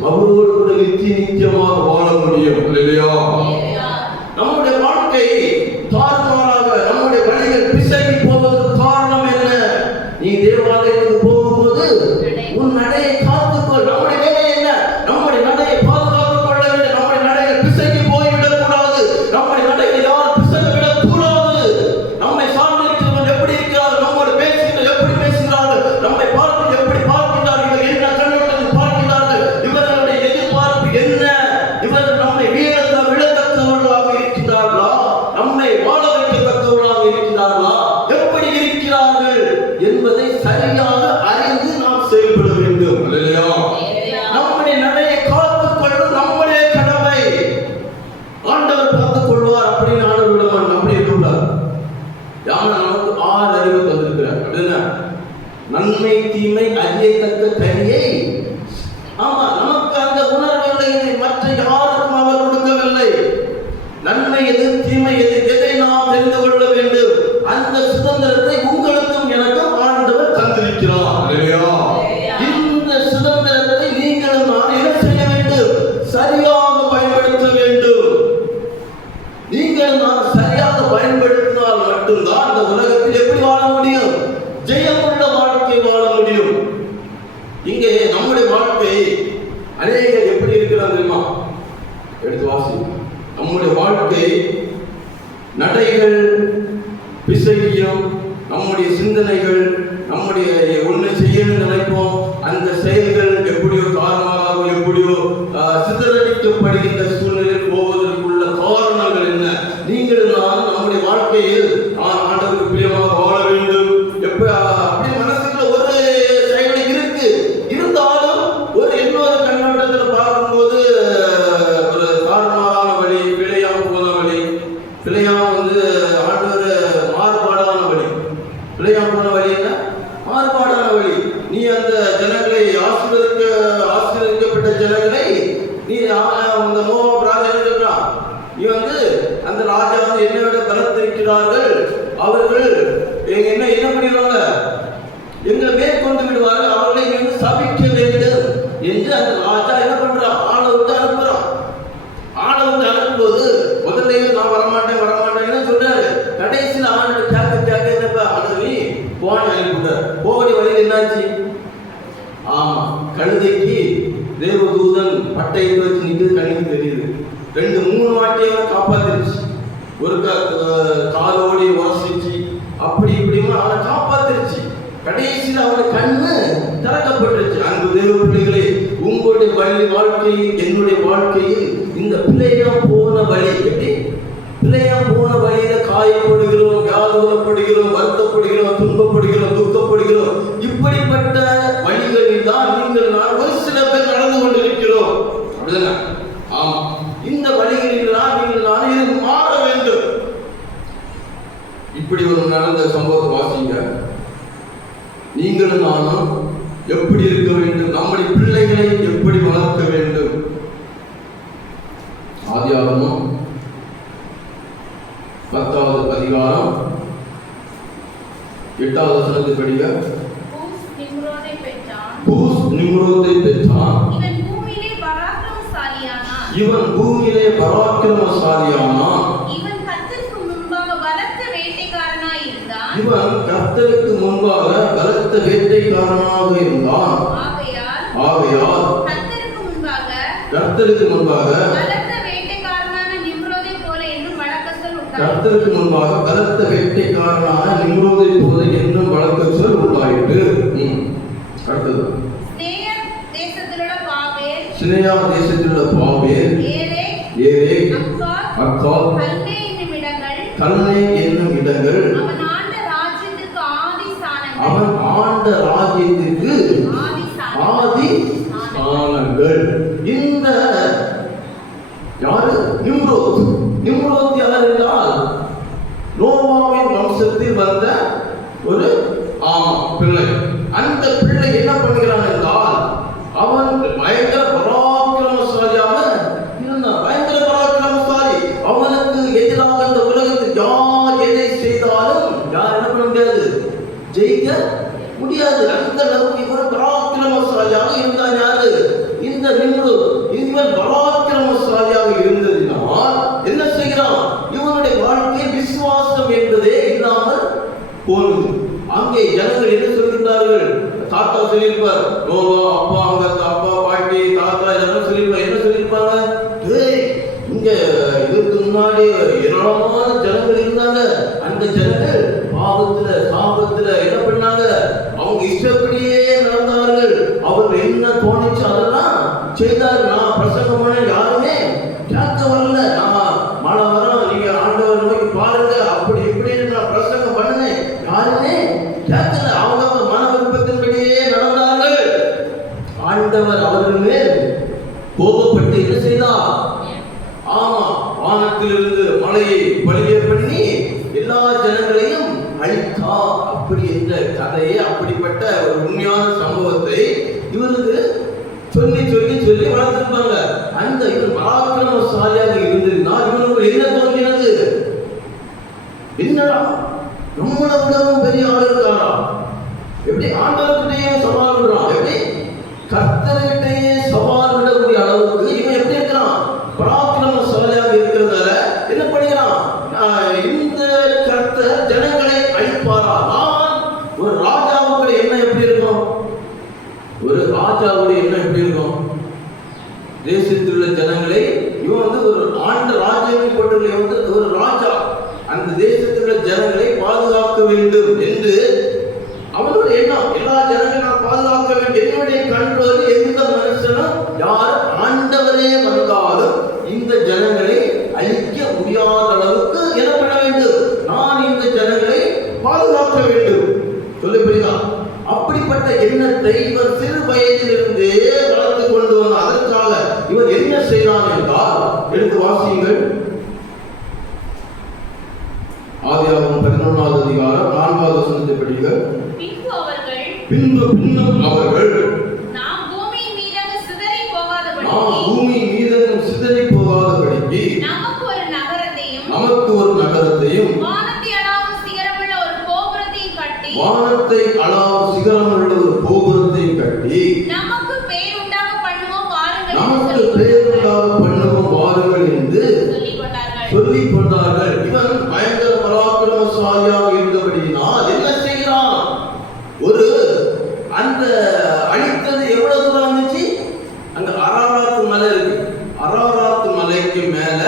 அவரோடு கூட நித்தியமாக வாழ முடியும். இல்லையா? நம்முடைய வாழ்க்கை தாறுமாறாக, நம்முடைய வழிகள் பிசகி போவதற்கு காரணம் என்ன? நீ தேவாலயத்துக்கு போகும்போது உன் நடையை காத்துக்கொள். நம்முடைய வேலை என்ன? நம்முடைய நடையை பாதுகாத்துக் கொள்ள வேண்டும். நம்முடைய நடைகள் பிசகி போய்விடக் கூடாது. நம்முடைய நடையை யாரும் பிசக விடக் கூடாது. நம்மை சார்ந்திருக்கிறவர்கள் எப்படி இருக்கிறார்கள், நம்மோடு பேசுகிறவர்கள் எப்படி பேசுகிறார்கள், நம்மை பார்த்து எப்படி பார்க்கிறார்கள், என்ன கண்ணோட்டத்தில் பார்க்கிறார்கள், இவர்களுடைய எதிர்பார்ப்பு என்ன, இவர்கள் நம்மை விழத்தக்கவர்களாக இருக்கிறார்களா, நம்மை வாழ வைக்கத்தக்கவர்களாக இருக்கிறார்களா, எப்படி இருக்கிறார்கள் என்பதை சரியாக அறிந்து நாம் செயல்பட வேண்டும். இல்லையா? நம்முடைய நடையை காத்துக் கொள்வது நம்முடைய கடமை. ஆண்டவர் பார்த்துக் கொள்வார் அப்படின்னு ஆண்டவர் விட மாட்டார். அப்படி இருக்கக்கூடாது. யாரும் நமக்கு 6 அறிவு தந்திருக்கிறார். அப்படின்னா நன்மை தீமை அறியத்தக்க கனியை, ஆமா, நமக்கு அந்த உணர்வுகளை மற்ற யாருக்கும் அவர் கொடுக்கவில்லை. நன்மை எது, தீமை எது, எதை நாம் தெரிந்து கொள்ள வேண்டும். அந்த சுதந்திரத்தை உங்களுக்கும் எனக்கும் ஆண்டவர் தந்திருக்கிறார். இந்த சுதந்திரத்தை நீங்களும் நான் என்ன செய்ய வேண்டும்? சரியாக பயன்படுத்த வேண்டும். நீங்கள் நான் சரியாக பயன்படுத்தினால் மட்டும்தான் இந்த உலகத்தில் எப்படி வாழ முடியும்? ஜெயமுள்ள வாழ்க்கை வாழ முடியும். இங்கே நம்முடைய வாழ்க்கை அநேகர் எப்படி இருக்கிறார் தெரியுமா? எடுத்து வாசி. நம்முடைய வாழ்க்கை நடைகள் பிசகியும், நம்முடைய சிந்தனைகள், நம்முடைய ஒன்று செய்யணும்னு நினைப்போம், அந்த செயல்கள் எப்படியோ காரணமாக எப்படியோ சிதறடிக்கப்படுகின்ற சூழ்நிலையில் போவதற்குள்ள காரணங்கள் என்ன? நீங்கள் நான் நம்முடைய வாழ்க்கையில் ஆண்டவருக்கு பிரியமாக வாழ வேண்டும். எப்ப அப்படி மனசுக்குள்ள ஒரு செயல் இருக்கு, இருந்தாலும் ஒரு இன்னொரு கண்ணோட்டத்தில் பார்க்கும்போது ஒரு காரணமான வழி, பிழையாம போன வழி, பிழையாம ஆண்டவர் மாறுபாடான வழி. பிழையாம போன வழி என்ன? மாறுபாடான வழி. நீ அந்த ஜனங்களை ஆசீர்வதிக்கப்பட்ட ஜனங்களை நீ அந்த மோவாப் ராஜா சொல்றான், நீ அந்த ராஜா என்னை விட பலத்திருக்கிறார்கள், அவர்கள் என்ன பண்ணிடுவாங்க, எங்களை மேற்கொண்டு விடுவார்கள், அவர்களை இங்க சபிக்க வேண்டும் என்று அந்த ராஜா என்ன பண்றான், ஆளை விட்டு அனுப்புறான். ஆளை விட்டு அனுப்பும்போது முதல்ல நான் வரமாட்டேன் சொல்றாரு. கடைசியில் ஆண்டு கேட்க நீ போன அனுப்பிவிட்டார். போகடி வழியில் என்னாச்சு? ஆமா, கழுதைக்கு தேவதூதன் பட்டையை வச்சு நிற்கிறது கண்ணுக்கு தெரியுது. 2-3 வாட்டியாக காப்பாத்திருச்சு. ஒரு காலோடி உரசிச்சு அப்படி இப்படிமா அவனை காப்பாத்திருச்சு. கடைசியில் அவனை கண்ணு திறக்கப்பட்டுருச்சு. அன்பு தேவ பிள்ளைகளே, உங்களுடைய வாழ்க்கையில் என்னுடைய வாழ்க்கையில் இந்த பிள்ளையாம் போன வழி, எப்படி பிள்ளையாம் போன வழியில காயப்படுகிறோம், வியாகுலப்படுகிறோம், வருத்தப்படுகிறோம், துன்பப்படுகிறோம், துக்கப்படுகிறோம். இப்படிப்பட்ட வழிகளில் தான் நீங்கள் நான் ஒரு சில பேர் நடந்து கொண்டிருக்கிறோம். அப்படிதானே? ஆமா, இந்த வழிகளில் தான் நீங்கள் நான் இது மாற வேண்டும். இப்படி ஒரு நடந்த சம்பவத்தை வாசிங்க. நீங்களும் நானும் எப்படி இருக்க வேண்டும், நம்முடைய பிள்ளைகளை எப்படி வளர்க்க வேண்டும். ஆதியாகமம் 10வது அதிகாரம் 8வது வசனத்தை படிங்க. பூஸ் நிம்ரோதை பெற்றான். இவன் பூமியிலே பராக்கிரமசாலியானான். இவன் கர்த்தருக்கு முன்பாக பலத்த வேட்டைக்காரனாக இருந்தான். ஆகையால் கர்த்தருக்கு முன்பாக பலத்த வேட்டைக்காரனான நிம்ரோதை போல என்னும் வழக்க சொல் உண்டாயிற்று. அடுத்தது சினேயா தேசத்திலுள்ள பாபேல், ஏரேக், அக்கால், கல்னே என்னும் இடங்கள் அவன் ஆண்ட ராஜ்யத்திற்கு ஆதி ஸ்தானங்கள். இந்த யாரு? நிம்ரோத் யார் என்றால் நோவாவின் வம்சத்தில் வந்த ஒரு பிள்ளை. அந்த பிள்ளை என்ன பண்ணுகிறான் என்றால் அவன் பயங்கர பராக்கிரமசாலியாக இருந்தான். பயங்கர பராக்கிரமசாலி. அவனுக்கு எதிராக இந்த உலகத்தில் யார் எதை செய்தாலும் யார் என்ன பண்ண முடியாது, ஜெயிக்க முடியாது. அந்த அளவுக்கு இவன் பராக்கிரமசாலியாக இருந்தான். யாரு? இந்த நிம்ரோத். இவன் பராக்கிரமசாலியாக இருந்ததினால் என்ன செய்கிறான், இவனுடைய வாழ்க்கை விசுவாசம் என்பதே இல்லாமல் போனது. அங்கே ஜனங்கள் என்ன சொல்கிறார்கள்? தாத்தா சொல்லியிருப்பார், அப்பா பாட்டி தாத்தா இதெல்லாம் சொல்லியிருப்பார். என்ன சொல்லியிருப்பாங்க? இங்க இதற்கு முன்னாடி ஏராளமான ஜனங்கள் இருந்தாங்க. அந்த ஜனங்கள் பாவத்துல சாபத்துல என்ன பண்ணாங்க, அவங்க இஷ்டப்படியே நடந்தார்கள். அவர் என்ன தோணிச்சு அதெல்லாம் செய்தார். நான் பிரசங்கம் பண்ண யாருமே கேட்க வரல. நான் மழை வரும், நீங்க ஆண்டவர் நோக்கி பாருங்க, அப்படி இப்படி நான் பிரசங்கம் பண்ணுனேன், யாருமே கேட்கல. அவங்க மன விருப்பத்தின்படியே நடந்தார்கள். ஆண்டவர் அவர்கள் மேல் கோபப்பட்டு என்ன செய்தார்? ஆமா, வானத்திலிருந்து மழையை பொழிய பண்ணி எல்லா ஜனங்களையும் அழித்தா. அப்படி என்ற கதையை, அப்படிப்பட்ட ஒரு உண்மையான சம்பவத்தை இவருக்கு சொல்லி சொல்லி சொல்லி வளர்த்திருப்பாங்க. அந்த இவர் பராக்கிரமசாலியாக இருந்திருந்தால் இவனுக்கு என்ன தோன்றினது? என்னடா நம்மளை விடவும் பெரிய ஆள் இருக்காரா? எப்படி ஆண்டவர்கிட்டயே சவால் விடுறான், எப்படி கர்த்தர்கிட்டயே சவால் விடக்கூடிய அளவுக்கு இவன் எப்படி இருக்கிறான்? பராக்கிரமசாலியாக இருக்கிறதால என்ன பண்ணுகிறான்? இந்த கர்த்தர் ஜனங்களை அழிப்பாரா? ஒரு ராஜாவுடைய எண்ணம் எப்படி இருக்கும்? ஒரு ராஜாவுடைய எண்ணம் எப்படி இருக்கும்? தேசத்தில் உள்ள ஜனங்களை இவன் ஒரு ஆண்ட ராஜ்யம் போட்டு ஒரு ராஜா அந்த தேசத்தில் உள்ள ஜனங்களை பாதுகாக்க வேண்டும் என்று அவனுடைய எண்ணம். எல்லா ஜனங்களையும் நான் பாதுகாக்க வேண்டும், என்னுடைய கண்ட்ரோல். எந்த மனுஷனும் யார் ஆண்டவரே வந்தாலும் இந்த ஜனங்களை அழிக்க முடியாத அளவுக்கு என்ன பண்ண வேண்டும்? நான் இந்த ஜனங்களை பாதுகாக்க வேண்டும். சொல்லி புரியுதா? அப்படிப்பட்ட எண்ணத்தை இவர் சிறு வயதிலிருந்தே வளர்த்து கொண்டு வந்த. அதற்காக இவர் என்ன செய்தான் என்றால், எடுத்து வாசியுங்கள். ஆதியாகமம் 11வது அதிகாரம் 4வது வசனத்தை படிங்க. பின்பு அவர்கள் நாம் பூமியின் மீதெங்கு சிதறி போகாதபடிக்கு நமக்கு ஒரு நகரத்தையும் வானத்தை அளாவும் சிகரமுள்ள ஒரு கோபுரத்தையும் கட்டி நமக்கு பேர் உண்டாக பண்ணுவோம் வாருங்கள் என்று சொல்லிக் கொண்டார்கள். இவன் பயங்கர பராக்கிரமசாலியாக இருந்தபடியினால் என்ன செய்கிறான்? ஒரு அந்த அழித்தது எவ்வளவு தூரம் இருந்துச்சு? அங்க அரராத் மலை இருக்கு. அரராத் மலைக்கு மேல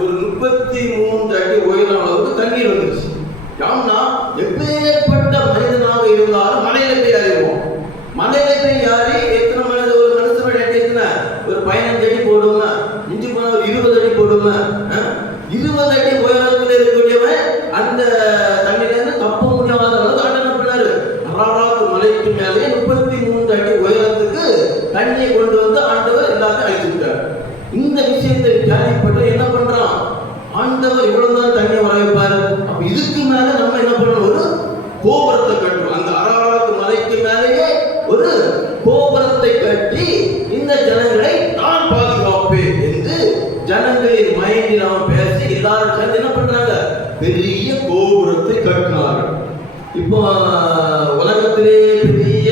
ஒரு 33 அடி உயரம் அளவுக்கு தண்ணீர் வந்துச்சு. யாம்னா எப்பேற்பட்ட மனிதனாக இருந்தாலும் மலையில போய் அறிவோம். மலையில போய் யாரு எத்தனை மனித ஒரு மனுஷனோட எத்தனை ஒரு 15 அடி போடுவேன், இஞ்சி போன ஒரு 20 அடி போடுவேன். 20 அடி உயரத்தில் இருக்கக்கூடியவன் அந்த தண்ணியிலிருந்து தப்ப முடியாத அளவுக்கு ஆண்டவர் பண்ணாரு. அரராத் மலைக்கு மேலே 33 அடி உயரத்துக்கு தண்ணியை கொண்டு வந்து ஆண்டவர் எல்லாத்தையும் அழிச்சுட்டார். இந்த விஷயத்தை கேள்விப்பட்ட என்ன பண்றான்? ஆண்டவர் இவ்வளவு தான் தண்ணியை வர வைப்பாரு. அப்ப இதுக்கு மேல நம்ம என்ன பண்ணணும்? ஒரு கோபுரத்தை கட்டணும். அந்த அரராத் மலைக்கு மேலேயே ஒரு கோபுரத்தை கட்டி இந்த ஜனங்களை நான் பாதுகாப்பேன் என்று ஜனங்களின் மைண்டில் அவன் பேசி எல்லாரும் சேர்ந்து என்ன பண்றாங்க? பெரிய கோபுரத்தை கட்டினார்கள். இப்போ உலகத்திலே பெரிய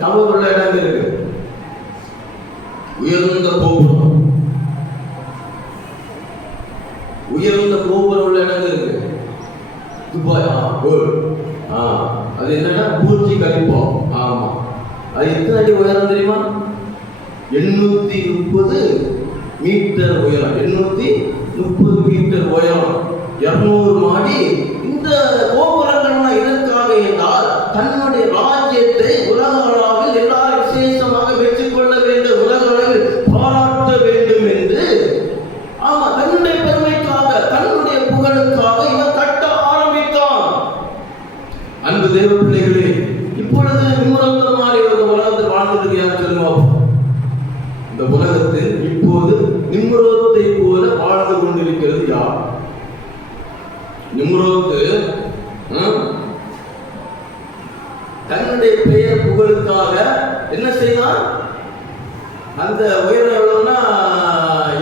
டவர் உள்ள இடம் இருக்கு, உயர்ந்த கோபுரம். உயர்ந்த கோபுரம் உள்ள இடம் இருக்கு துபாய். அது என்னன்னா பூர்ஜி கலிஃபா. ஆமா, அது எத்தனை அடி உயரம் தெரியுமா? 830 மீட்டர் உயரம். 830 மீட்டர் உயரம், 200 மாடி. இந்த கோபுரங்கள் இதற்காக என்றால் தன்னுடைய ராஜ்யத்தை உலக அளவில் எல்லாரும் விசேஷமாக வெற்றிக்கொள்ள வேண்டும், உலக அளவில் பாராட்ட வேண்டும் என்று ஆமா தன்னுடைய பெருமைக்காக தன்னுடைய புகழுக்காக இவன் கட்ட ஆரம்பித்தான். அன்பு தேவ பிள்ளைகளே, இப்பொழுது நிம்ரோத் மாதிரி ஒரு உலகத்தில் வாழ்ந்துட்டு யார் சொல்லுவா? இந்த உலகத்தில் இப்போது நிம்ரோத்தை போல வாழ்ந்து கொண்டிருக்கிறது யார்? நிம்ரோத்து தன்னுடைய பெயர் புகழுக்காக என்ன செய்தான்? அந்த உயரம் எவ்வளவுனா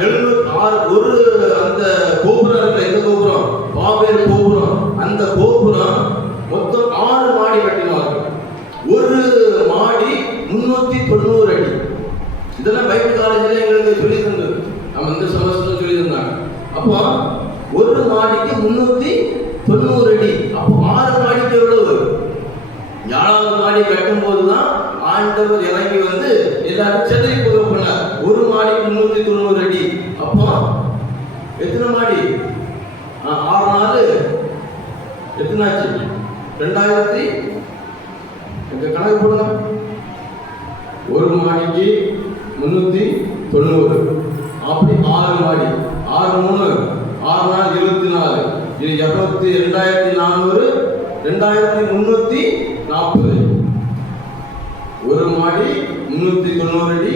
706 ஒரு அந்த கோபுரம் இருக்குல்ல, இந்த கோபுரம் பாபேல் கோபுரம். அந்த கோபுரம் மொத்தம் 6 மாடி கட்டினார்கள். ஒரு மாடி 390 அடி. இதெல்லாம் பைபிள் காலேஜில் எங்களுக்கு சொல்லி தந்தது. நம்ம இந்த செமஸ்டர் சொல்லி தந்தாங்க. அப்போ ஒரு மாடிக்கு 390 அடி. அப்போ 6 மாடிக்கு எவ்வளவு? 7வது மாடி கட்டும் போதுதான் ஆண்டவர் இறங்கி வந்து எல்லாரும் செதறி போக பண்ணார். ஒரு மாடிக்கு 390 அடி. அப்போ எத்தனை மாடி? 6 நாள் எத்தனாச்சு? 2000 எங்க கணக்கு போடுங்க. ஒரு மாடிக்கு 390, அப்படி 6 மாடி. 6 3 6 நாள் 24. இது 2400, 2340. ஒரு மாடி 390 அடி.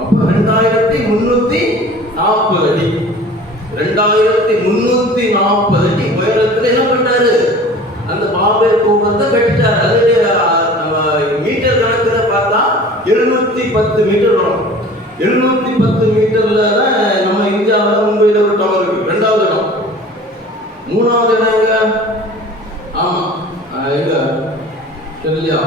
அப்ப 2340 அடி. 2340 அடி உயரத்துல என்ன பண்ணாரு? அந்த பாபேல் கோபுரத்தை கட்டிட்டாரு. அதனுடைய மீட்டர் கணக்குல பார்த்தா 710 மீட்டர் வரும். 710 மீட்டர்ல நம்ம இந்தியாவில் மும்பையில ஒரு டவர் இருக்கு. 2வது இடம். 3வது இடம் எங்க? ஆமா, எங்க தெரியலையா?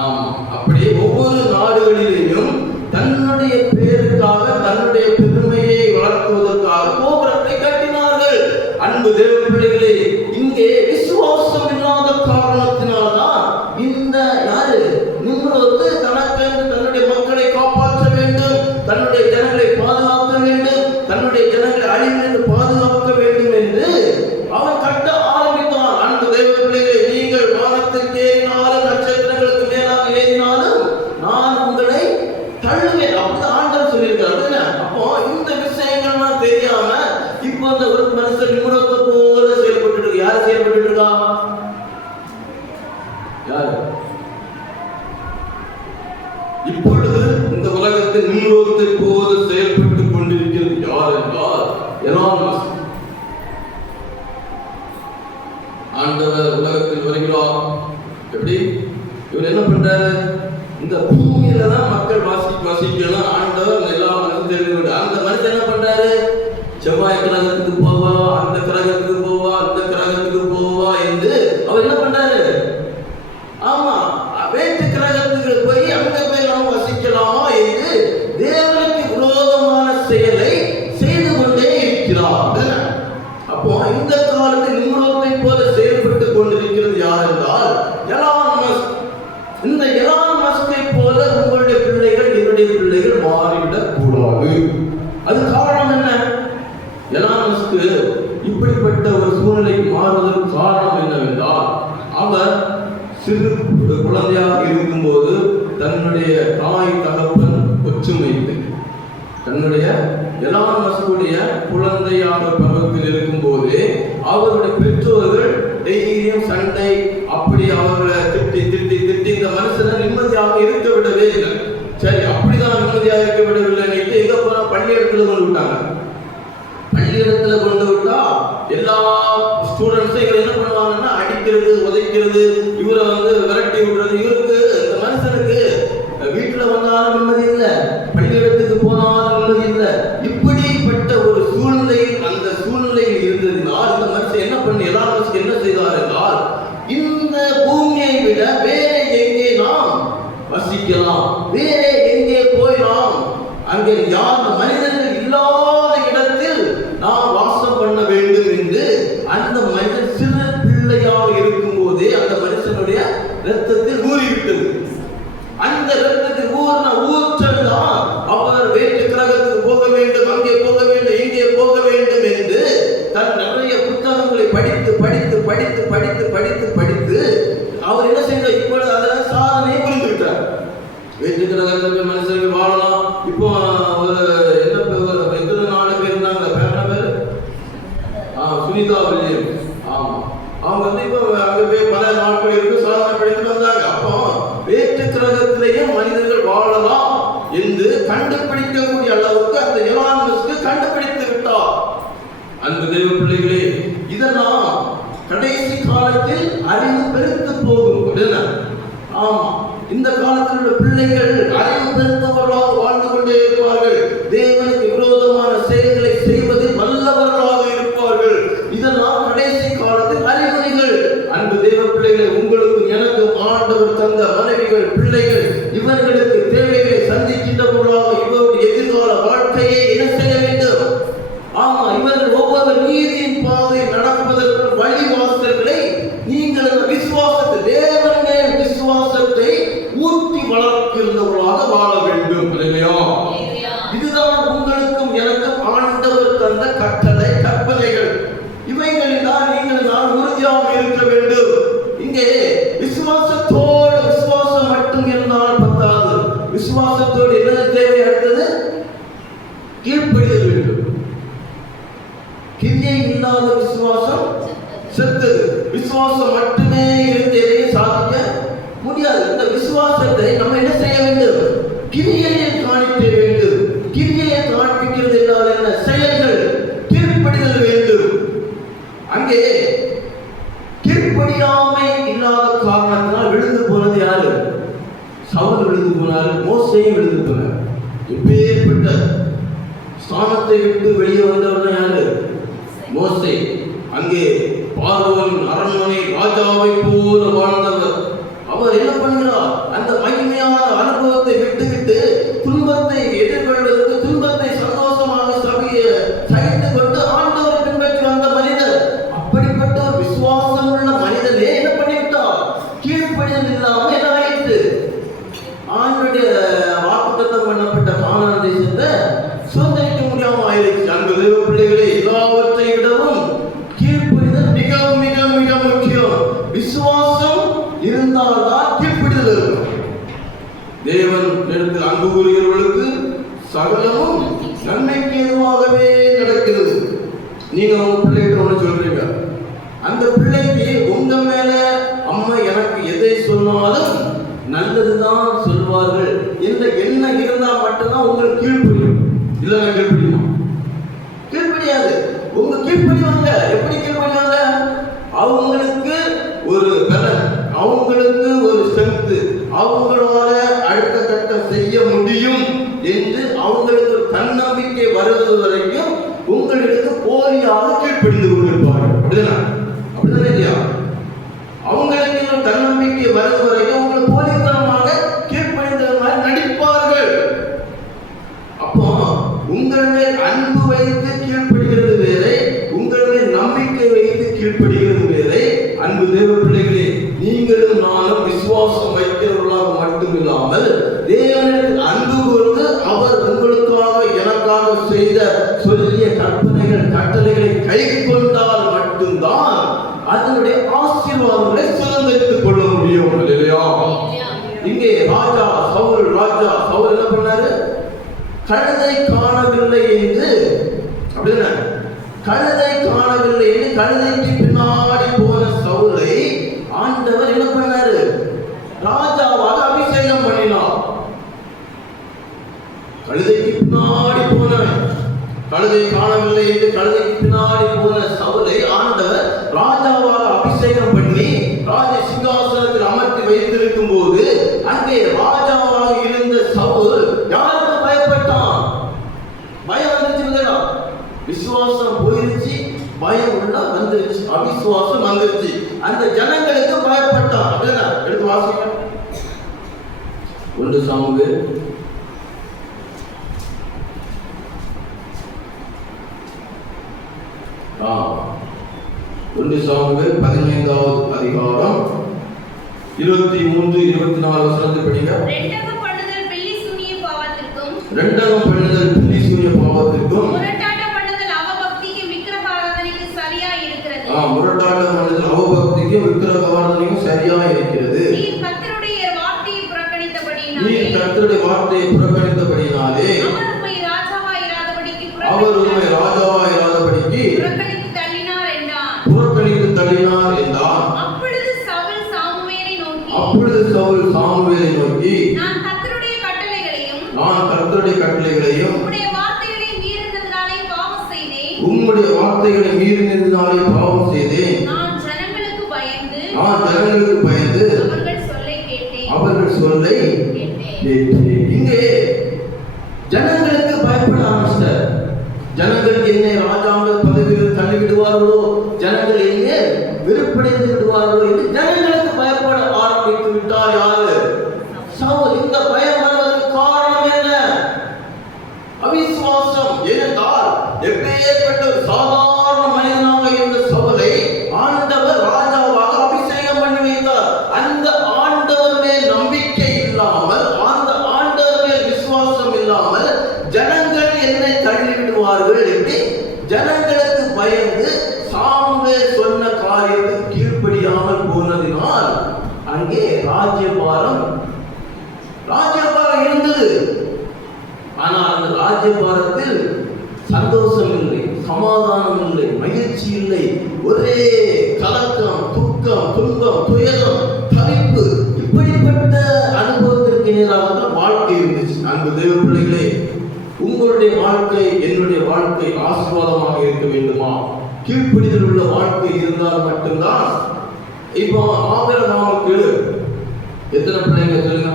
ஆமா. அப்படி ஒவ்வொரு நாடுகளிலேயும் தன்னுடைய பேருக்காக தன்னுடைய பெருமையை வளர்க்குவதற்காக கோபுரத்தை கட்டினார்கள். அன்பு தேவ பிள்ளைகளே, இங்கே விசுவாசம் இல்லாத காரணத்தினால்தான் இந்த யாரு நிம்ரோத்து தனக்கென்று தன்னுடைய மக்களை காப்பாற்ற வேண்டும், தன்னுடைய ஜனங்களை பாதுகாக்க வேண்டும், தன்னுடைய ஜனங்களை அழிவிலிருந்து பாதுகாக்க வேண்டும் என்று அவன் கட்ட ஆரம்பித்தான். அன்பு தேவ பிள்ளைகளே, நீங்கள் வானத்திற்கு ஏறினாலும் நட்சத்திரங்களுக்கு மேலாக ஏறினாலும் நான் உங்களை தள்ளுவேன் அப்படின்னு ஆண்டவர் சொல்லியிருக்காரு. அப்போ இந்த விஷயங்கள்லாம் தெரியாம இப்போ அந்த ஒரு மனுஷன் நிம்ரோத்தை போல செயல்பட்டு இருக்கு. யார் செயல்பட்டு இருக்கா? யாரு? இப்பொழுது இந்த உலகத்தில் நிம்ரோத்தை போல செயல்பட்டு கொண்டிருக்கிறது யார் என்றால் எலான் மஸ்க். ஆண்டவர் உலகத்தில் வருகிறார். எப்படி இவர் என்ன பண்றாரு? இந்த பூமியில தான் மக்கள் வாசிக்கணும். ஆண்டவர் எல்லா மனுஷன் தெரிந்து அந்த மனுஷன் என்ன பண்றாரு? செவ்வாய் கிரகத்துக்கு போவா, அந்த கிரகத்துக்கு போவா, அந்த கிரகத்துக்கு போவா என்று அவர் என்ன பண்றாரு? ஆமா, வேற்று கிரகத்துக்கு போய் அங்க போய் நாம் வசிக்கலாமா என்று தேவனுக்கு விரோதமான செயலை செய்து கொண்டே இருக்கிறார். அப்போ இந்த காலத்தில் நிம்ரோத்தை போல செயல்பட்டு கொண்டிருக்கிறது யார் என்றால் எலான் மஸ்க். இந்த எலான் மஸ்கை போல உங்களுடைய பிள்ளைகள், என்னுடைய பிள்ளைகள் மாறிவிடக் கூடாது. அது காரணம் என்ன? எலான் மஸ்க் இப்படிப்பட்ட ஒரு சூழ்நிலைக்கு மாறுவதற்கு காரணம் என்னவென்றால், அவர் சிறு குழந்தையாக இருக்கும்போது தன்னுடைய தாய் தகப்பன் ஒற்றுமைத்து தன்னுடைய எலான் மஸ்குடைய குழந்தையாக பருவத்தில் இருக்கும் போது அவருடைய பெற்றோர்கள் தைரியம் சண்டை அப்படி அவர்களை திட்டி திட்டி திட்டி இந்த மனுஷனை நிம்மதியாக இருக்க விடவே இல்லை. சரி, அப்படிதான் நிம்மதியாக இருக்க விடவில்லை. எங்க போனா பள்ளியிடத்துல கொண்டு விட்டாங்க. பள்ளியிடத்துல கொண்டு விட்டா எல்லா ஸ்டூடெண்ட்ஸும் இவரை என்ன பண்ணுவாங்கன்னா அடிக்கிறது, உதைக்கிறது, இவரை விரட்டி விடுறது. இவருக்கு இந்த மனுஷனுக்கு வீட்டுல வந்தாலும் நிம்மதி இல்லை, பள்ளியிடத்துக்கு போனாலும் நிம்மதி இல்லை. இப்படிப்பட்ட ஒரு சூழ்நிலை, அந்த சூழ்நிலையில் இருந்ததினால் இந்த மனுஷன் என்ன பண்ணி எலான் மஸ்க் என்ன செய்தார் என்றால், இந்த பூமியை விட வேற எங்கே நாம் வசிக்கலாம், வேற எங்கே போய் நாம் அங்கே யார் மனிதர்கள் இல்லாத இடத்தில் நாம் வாசம் பண்ண வேண்டும் என்று அந்த மனிதன் சிறு பிள்ளையாக இருக்கும் போதே அந்த மனுஷனுடைய இரத்தத்தில் ஊறிவிட்டது. அந்த இரத்தத்தில் ஊர்ன ஊற்றல் தான் அவர் வேற்று கிரகத்துக்கு போக வேண்டும், அங்கே போக வேண்டும், இங்கே போக வேண்டும் என்று தன் நிறைய புத்தகங்களை படித்து படித்து படித்து படித்து படித்து படித்து அவர் என்ன செய்தார்? இப்பொழுது அதில் சாதனையை புரிந்து விட்டார். வேற்று கிரகத்தில் மனுஷர்கள் வாழலாம். இப்போ ஒரு எத்தனை 4 பேர் இருந்தாங்க, பேர பேர் சுனிதா வில்லியம்ஸ். ஆமா, அவங்க இப்போ அங்கே போய் பல நாட்கள் இருக்கு சாதனை படித்து வந்தாங்க. அப்போ வேற்று கிரகத்திலேயும் மனிதர்கள் வாழலாம் என்று கண்டுபிடிக்கக்கூடிய அளவுக்கு அந்த எலான் மஸ்க் கண்டுபிடித்து விட்டார். அன்பு தேவ பிள்ளைகளே, இதெல்லாம் கடைசி காலத்தில் அறிவு பெருத்து போகும். ஆமா, இந்த காலத்தில் உள்ள பிள்ளைகள் அறிவு பெருத்தவர்களாக வாழ்ந்து கொண்டே இருப்பார்கள். தேவனுக்கு விரோதமான செயல்களை செய்வதில் வல்லவர்களாக இருப்பார்கள். இதெல்லாம் கடைசி காலத்தில் அறிகுறிகள். அன்பு தேவ பிள்ளைகளை, உங்களுக்கும் எனக்கும் ஆண்டவர் தந்த மனைவிகள், பிள்ளைகள், இவர்களுக்கு தேவைகளை சந்திக்கின்றவர்களாக இவருடைய எதிர்கால வாழ்க்கையை என்ன செய்ய வேண்டும்? ஆமா, இவர்கள் ஒவ்வொரு நீதியின் பாதையில் நடப்பதற்கு வழிவாசல்களை நீங்கள் விசுவாசத்தை, தேவன் மேல் விசுவாசத்தை ஊட்டி வளர்க்கின்றவர்களாக வாழ வேண்டும். இதுதான் உங்களுக்கும் எனக்கும் ஆண்டவர் தந்த கட்டளை, கற்பனைகள். இவைகளில் தான் நீங்கள் நான் உறுதியாக இருக்க வேண்டும். இங்கே விசுவாசத்தோடு, விசுவாசம் மட்டும் இருந்தால் பத்தாது. விசுவாசத்தோடு என்ன தேவை? அடுத்தது கீழ்ப்படிதல் வேண்டும். கிரியை இல்லாத விசுவாசம் செத்தது. விசுவாசம் மட்டுமே இருந்து எதையும் சாதிக்க முடியாது. இந்த விசுவாசத்தை நம்ம என்ன செய்ய வேண்டும்? கிரியையை காணிக்க வேண்டும். கிரியையை காண்பிக்கிறது என்றால் என்ன? செயல்கள், கீழ்ப்படிதல் வேண்டும். அங்கே கீழ்ப்படியாமை இல்லாத காரணத்தினால் விழுந்து போனது யாரு? சவுல் விழுந்து போனார், மோசேயும் விழுந்து போனார். எப்பேற்பட்ட ஸ்தானத்தை விட்டு வெளியே வந்தவர் யாரு? மோசே. அங்கே பார்வோன் அரண்மனை ராஜாவை போல வாழ்ந்தவர். அவர் என்ன பண்ணுகிறார்? அந்த மகிமையான அனுபவத்தை விட்டுவிட்டு துன்பத்தை எதிர்கொள்வதற்கு, துன்பத்தை சந்தோஷமாக சகித்து கொண்டு ஆண்டவரை பின்பற்றி வந்த மனிதர். அப்படிப்பட்ட ஒரு விசுவாசம் உள்ள மனிதனே என்ன பண்ணிவிட்டார்? கீழ்ப்படிதல் இல்லாமல் என்ன ஆயிற்று? ஆண்டுடைய வாக்குத்தத்தம் பண்ணப்பட்ட கானான் தேசத்தை சுதந்திரிக்க முடியாமல் ஆயிடுச்சு. அன்பு தேவ பிள்ளைகளே, எல்லாவற்றை விடவும் கீழ்ப்படிதல் மிக மிக மிக முக்கியம். விசுவாசம் இருந்தால்தான் கீழ்ப்படிதல் இருக்கும். தேவன் இடத்தில் அன்பு கூறுகிறவர்களுக்கு சகலமும் நன்மைக்கு எதுவாகவே நடக்கிறது. நீங்க உங்க பிள்ளைகிட்ட ஒன்று சொல்றீங்க, அந்த பிள்ளைக்கு உங்க மேல அம்மா எனக்கு எதை சொன்னாலும் நல்லதுதான் சொல்வார்கள் என்ற எண்ணம் இருந்தா மட்டும்தான் உங்களுக்கு கீழ்ப்படியும். இல்லைன்னா கீழ்ப்படியுமா? கீழ்ப்படியாது. உங்க கீழ்ப்படிவாங்க. எப்படி கீழ்ப்படிவாங்க? அவங்களுக்கு ஒரு பலன், அவங்களுக்கு ஒரு ஸ்ட்ரென்த், அவங்களால அடுத்த கட்டம் செய்ய முடியும் என்று அவங்களுக்கு தன்னம்பிக்கை வருவது வரைக்கும் உங்களுக்கு போலியாக கீழ்ப்படிந்து கொண்டிருப்பார்கள். அப்படிதானே? அப்படிதானே இல்லையா? அவங்களுக்கு தன்னம்பிக்கை வருவது வரைக்கும் அவங்களுக்கு போலித்தனமாக கீழ்ப்படிந்தவர்கள் நடிப்பார்கள். அப்போ உங்கள் மேல் அன்பு வைத்து கீழ்ப்படுகிறது வேறு, உங்கள் மேல் நம்பிக்கை வைத்து கீழ்ப்படுகிறது வேறு. அன்பு தேவ பிள்ளைகளே, நீங்களும் நானும் விசுவாசம் வைக்கிறவர்களாக மட்டுமில்லாமல் தேவனின் அன்பு கொண்டு அவர் உங்களுக்காக எனக்காக செய்த சொல்லிய கற்பனைகள் கட்டளைகளை கை கொண்டால் மட்டும்தான் அதனுடைய ஆசீர்வாதங்களை சுதந்திரித்துக் கொள்ள முடியும். இல்லையா? இங்கே சவுல் என்ன பண்ணாரு? கழுதை காணவில்லை என்று, அப்படின்னா கழுதை காணவில்லை என்று கழுதைக்கு பின்னாடி போன சவுலை ஆண்டவர் என்ன பண்ணாரு? ராஜாவாக அபிஷேகம் பண்ணினார். கழுதைக்கு பின்னாடி போனவன், கழுதை காணவில்லை என்று கழுதைக்கு பின்னாடி போன சவுலை ஆண்டவர் ராஜாவாக அபிஷேகம் பண்ணி ராஜ சிங்காசனத்தில் அமர்த்தி வைத்திருக்கும் போது அங்கே ராஜாவாக இருந்த சவுல் யாருக்கு பயப்பட்டான்? பயம் வந்துருச்சு. விசுவாசம் போயிருச்சு, பயம் உள்ள வந்துருச்சு, அவிசுவாசம் வந்துருச்சு. அந்த ஜனங்களுக்கு பயப்பட்டான். அப்படின்னா எடுத்து வாசிக்க 1 சாமுவேல் 15வது அதிகாரம் 23-24 வசனத்தை படிங்க. ரெண்டகம் பண்ணுதல் பில்லி சூனிய பாவத்திற்கும், முரட்டாட்டம் பண்ணுதல் அவபக்திக்கு விக்கிரக ஆராதனைக்கு சரியாய் இருக்கிறது. முரட்டாட்டம் பண்ணுதல் அவபக்திக்கு விக்கிரக ஆராதனைக்கு சரியாய் இருக்கிறது. நீர் கர்த்தருடைய வார்த்தையை புறக்கணித்தபடியினாலே, அவர் உம்மை ராஜாவாய் இராதபடிக்கு புறக்கணித்து தள்ளினார் என்றான். அப்பொழுது சவுல் சாமுவேலை நோக்கி, நான் கர்த்தருடைய கட்டளைகளையும் உம்முடைய வார்த்தைகளை மீறினதினாலே பாவம் செய்தேன். நான் ஜனங்களுக்கு பயந்து அவர்கள் சொல்லை கேட்டேன். இங்கே ஜனங்களுக்கு பயப்பட ஆரம்பிச்சார். ஜனங்கள் என்னை ராஜாங்க பதவியில் தள்ளிவிடுவார்களோ, ஜனங்கள் எங்கே வெறுப்படைந்து விடுவார்களோ என்று ஜனங்களுக்கு பயப்பட ஆரம்பித்து விட்டார். யாரு? சவுல். இந்த பயம் வருவதற்கு காரணம் என்ன? அவிசுவாசம். ஏனென்றால் எப்பேற்பட்ட ஒரு சாதாரண மனிதனாக இருந்த சவுலை ஆண்டவர் ராஜாவாக அபிஷேகம் பண்ணி வைத்தார். அந்த ஆண்டவர் மேல் நம்பிக்கை இல்லாமல், அந்த ஆண்டவர் மேல் விசுவாசம் இல்லாமல் ஜனங்கள் என்னை தள்ளிவிடுவார்கள் என்று ஜனங்களுக்கு பயந்து சாமுவேல் சொன்ன காரியத்துக்கு கீழ்ப்படியாமல் போனதினால் அங்கே ராஜ்யபாரம் இருந்தது. ஆனால் அந்த ராஜ்யபாரத்தில் சந்தோஷம் இல்லை, சமாதானம் இல்லை, மகிழ்ச்சி இல்லை. ஒரே கலக்கம், துக்கம், துன்பம், துயரம், தவிப்பு, இப்படிப்பட்ட அனுபவத்திற்கு நேராக வாழ்க்கை இருந்துச்சு. அன்பு தேவ பிள்ளைகளே, உங்களுடைய வாழ்க்கை, என்னுடைய வாழ்க்கை ஆசீர்வாதமாக இருக்க வேண்டுமா? கீழ்ப்படிதல் உள்ள வாழ்க்கை இருந்தால் மட்டும்தான். இப்போ ஆபிரகாமுக்கு எத்தனை பிள்ளைங்க சொல்லுங்க?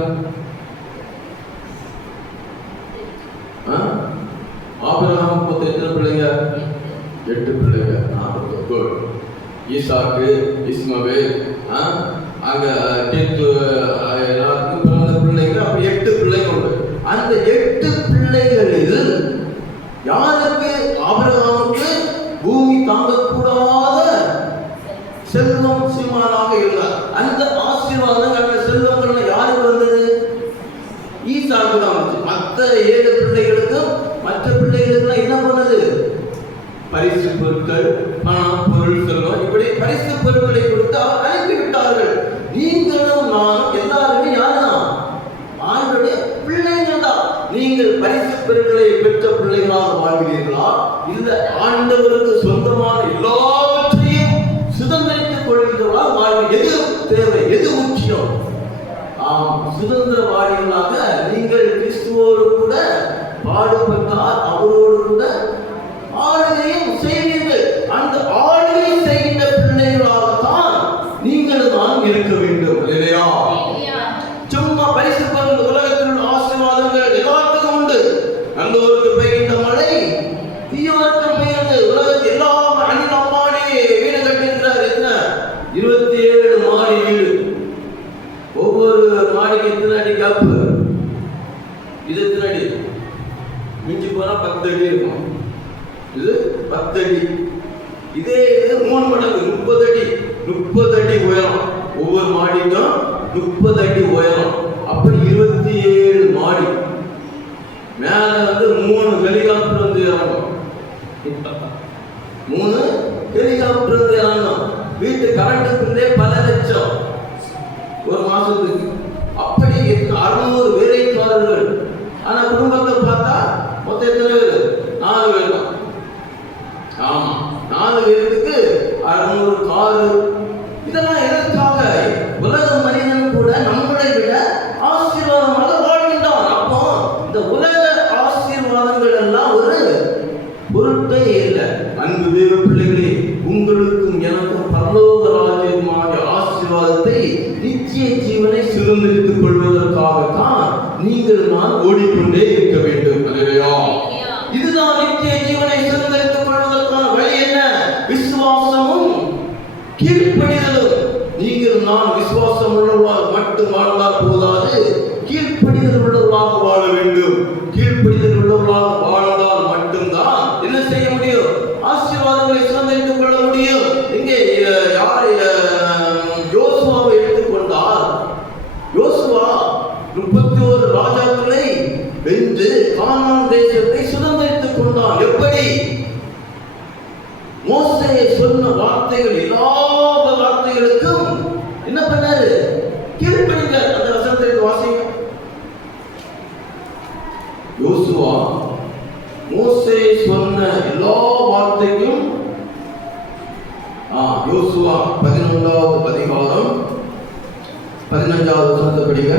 ஆபிரகாமுக்கு எத்தனை பிள்ளைங்க? 8 பிள்ளைங்க. ஈசாக்கு, இஸ்மவேல், அங்க எல்லாருக்கும் பிறந்த பிள்ளைங்க. அப்படி 8 பிள்ளைங்க உண்டு. அந்த 8 பிள்ளைகளில் யாருக்கு? ஆபிரகாமுக்கு பூமி தாங்கக்கூடாத செல்வம் சீமானாக இருந்தார். அந்த ஆசீர்வாதம், அந்த செல்வங்கள் யாருக்கு வந்தது? ஈசாக்கு தான் வந்துச்சு. மற்ற 7 பிள்ளைகளுக்கும், மற்ற பிள்ளைகளுக்கு என்ன பண்ணது? பரிசு பொருட்கள், பணம், பொருள், செல்வம், இப்படி பரிசு பொருட்களை கொடுத்து அவர் அனுப்பிவிட்டார்கள். நீங்களும் நானும் எல்லாருமே யாருதான்? ஆண்டவருடைய பிள்ளைகள் தான். நீங்கள் பரிசு பொருட்களை பெற்ற பிள்ளைகளாக வாழ்கிறீர்களா? இல்ல ஆண்டவருக்கு சொந்தமான எல்லாவற்றையும் சுதந்திரித்துக் கொள்கிறவர்களா வாழ்க்கை? எது தேவை? எது முக்கியம்? சுதந்திரவாதிகளாக நீங்கள் கிறிஸ்துவோடு கூட பாடுபட்டால் அவரோடு கூட ஆளுகையும் செய்வீர்கள். அந்த ஆளுகை செய்கின்ற பிள்ளைகளாகத்தான் நீங்கள் ஞானம் இருக்க வேண்டும். இல்லையா? சும்மா பரிசு பொருள் உலகத்தில் உள்ள ஆசீர்வாதங்கள் எல்லாத்துக்கும் உண்டு. நல்லோருக்கு பெய்கின்ற மழை தீயோருக்கு பெய்கிறது. உலகத்தில் எல்லாம் அணில் அம்மாடி வீடு கட்டுகின்றார். எத்தனை? 27 மாடி வீடு. ஒவ்வொரு மாடிக்கு எத்தனை அடி காப்பு? இது எத்தனை அடி? மிஞ்சி போனா 10 அடி இருக்கும். இது 10 அடி. இதே இது 3 மடங்கு 30 அடி. 30 அடி உயரம். ஒவ்வொரு மாடிக்கும் 30 அடி உயரம். அப்படி 27 மாடி. மேல வந்து 3 ஹெலிகாப்டர் வந்து இறங்கும். 3 ஹெலிகாப்டர் வந்து இறங்கும். வீட்டு கரண்ட்டுக்குள்ளே பல லட்சம் ஒரு மாசத்துக்கு. அப்படி 600 வேலைக்காரர்கள். ஆனா குடும்பத்தை பார்த்தா மொத்தம் எத்தனை பேர்? 4 பேர் தான். ஆமா, 4 பேருக்கு 600 காரு. இதெல்லாம் எதற்காக? உலக மனிதன் கூட நம்மளை விட ஆசீர்வாதமாக வாழ்கின்றான். அப்போ இந்த உலக ஆசீர்வாதங்கள் எல்லாம் ஒரு பொருட்டே இல்லை. அன்பு தேவ பிள்ளைகளே, உங்களுக்கும் எனக்கும் பரலோக ராஜ்யமான ஆசீர்வாதத்தை, நித்திய ஜீவனை சுதந்திரித்துக் கொள்வதற்காகத்தான் நீங்கள் நான் ஓடிக்கொண்டே இருக்க வேண்டும். அல்லேலூயா. இதுதான் நித்திய ஜீவனை சுதந்திரித்துக் கொள்வதற்கான வழி. என்ன? விசுவாசமும் கீழ்ப்படிதலும். நீங்கள் நான் விசுவாசம் உள்ளவர்களாக மட்டும் வாழ்ந்தால் போதாது, கீழ்ப்படிதல் உள்ளவர்களாக வாழ வேண்டும். கீழ்ப்படிதல் உள்ளவர்களாக வாழ்ந்தால் மட்டும்தான் என்ன செய்ய முடியும்? ஆசீர்வாதங்களை சுதந்திரித்துக் கொள்ள முடியும். இங்கே யாரை? யோசுவாவை எடுத்துக்கொண்டால், யோசுவா 31 ராஜாக்களை வென்று கானான் தேசத்தை சுதந்திரித்துக் கொண்டான். எப்படி? மோசே சொன்ன வார்த்தைகள், எல்லா வார்த்தைகளுக்கும் என்ன பண்ணாரு? கீழ்ப்படிங்க. அந்த வசனத்தை வாசிங்க. யோசுவா மோசே சொன்ன எல்லா வார்த்தைக்கும் யோசுவா 11வது அதிகாரம் 15வது வசனத்தை படிங்க.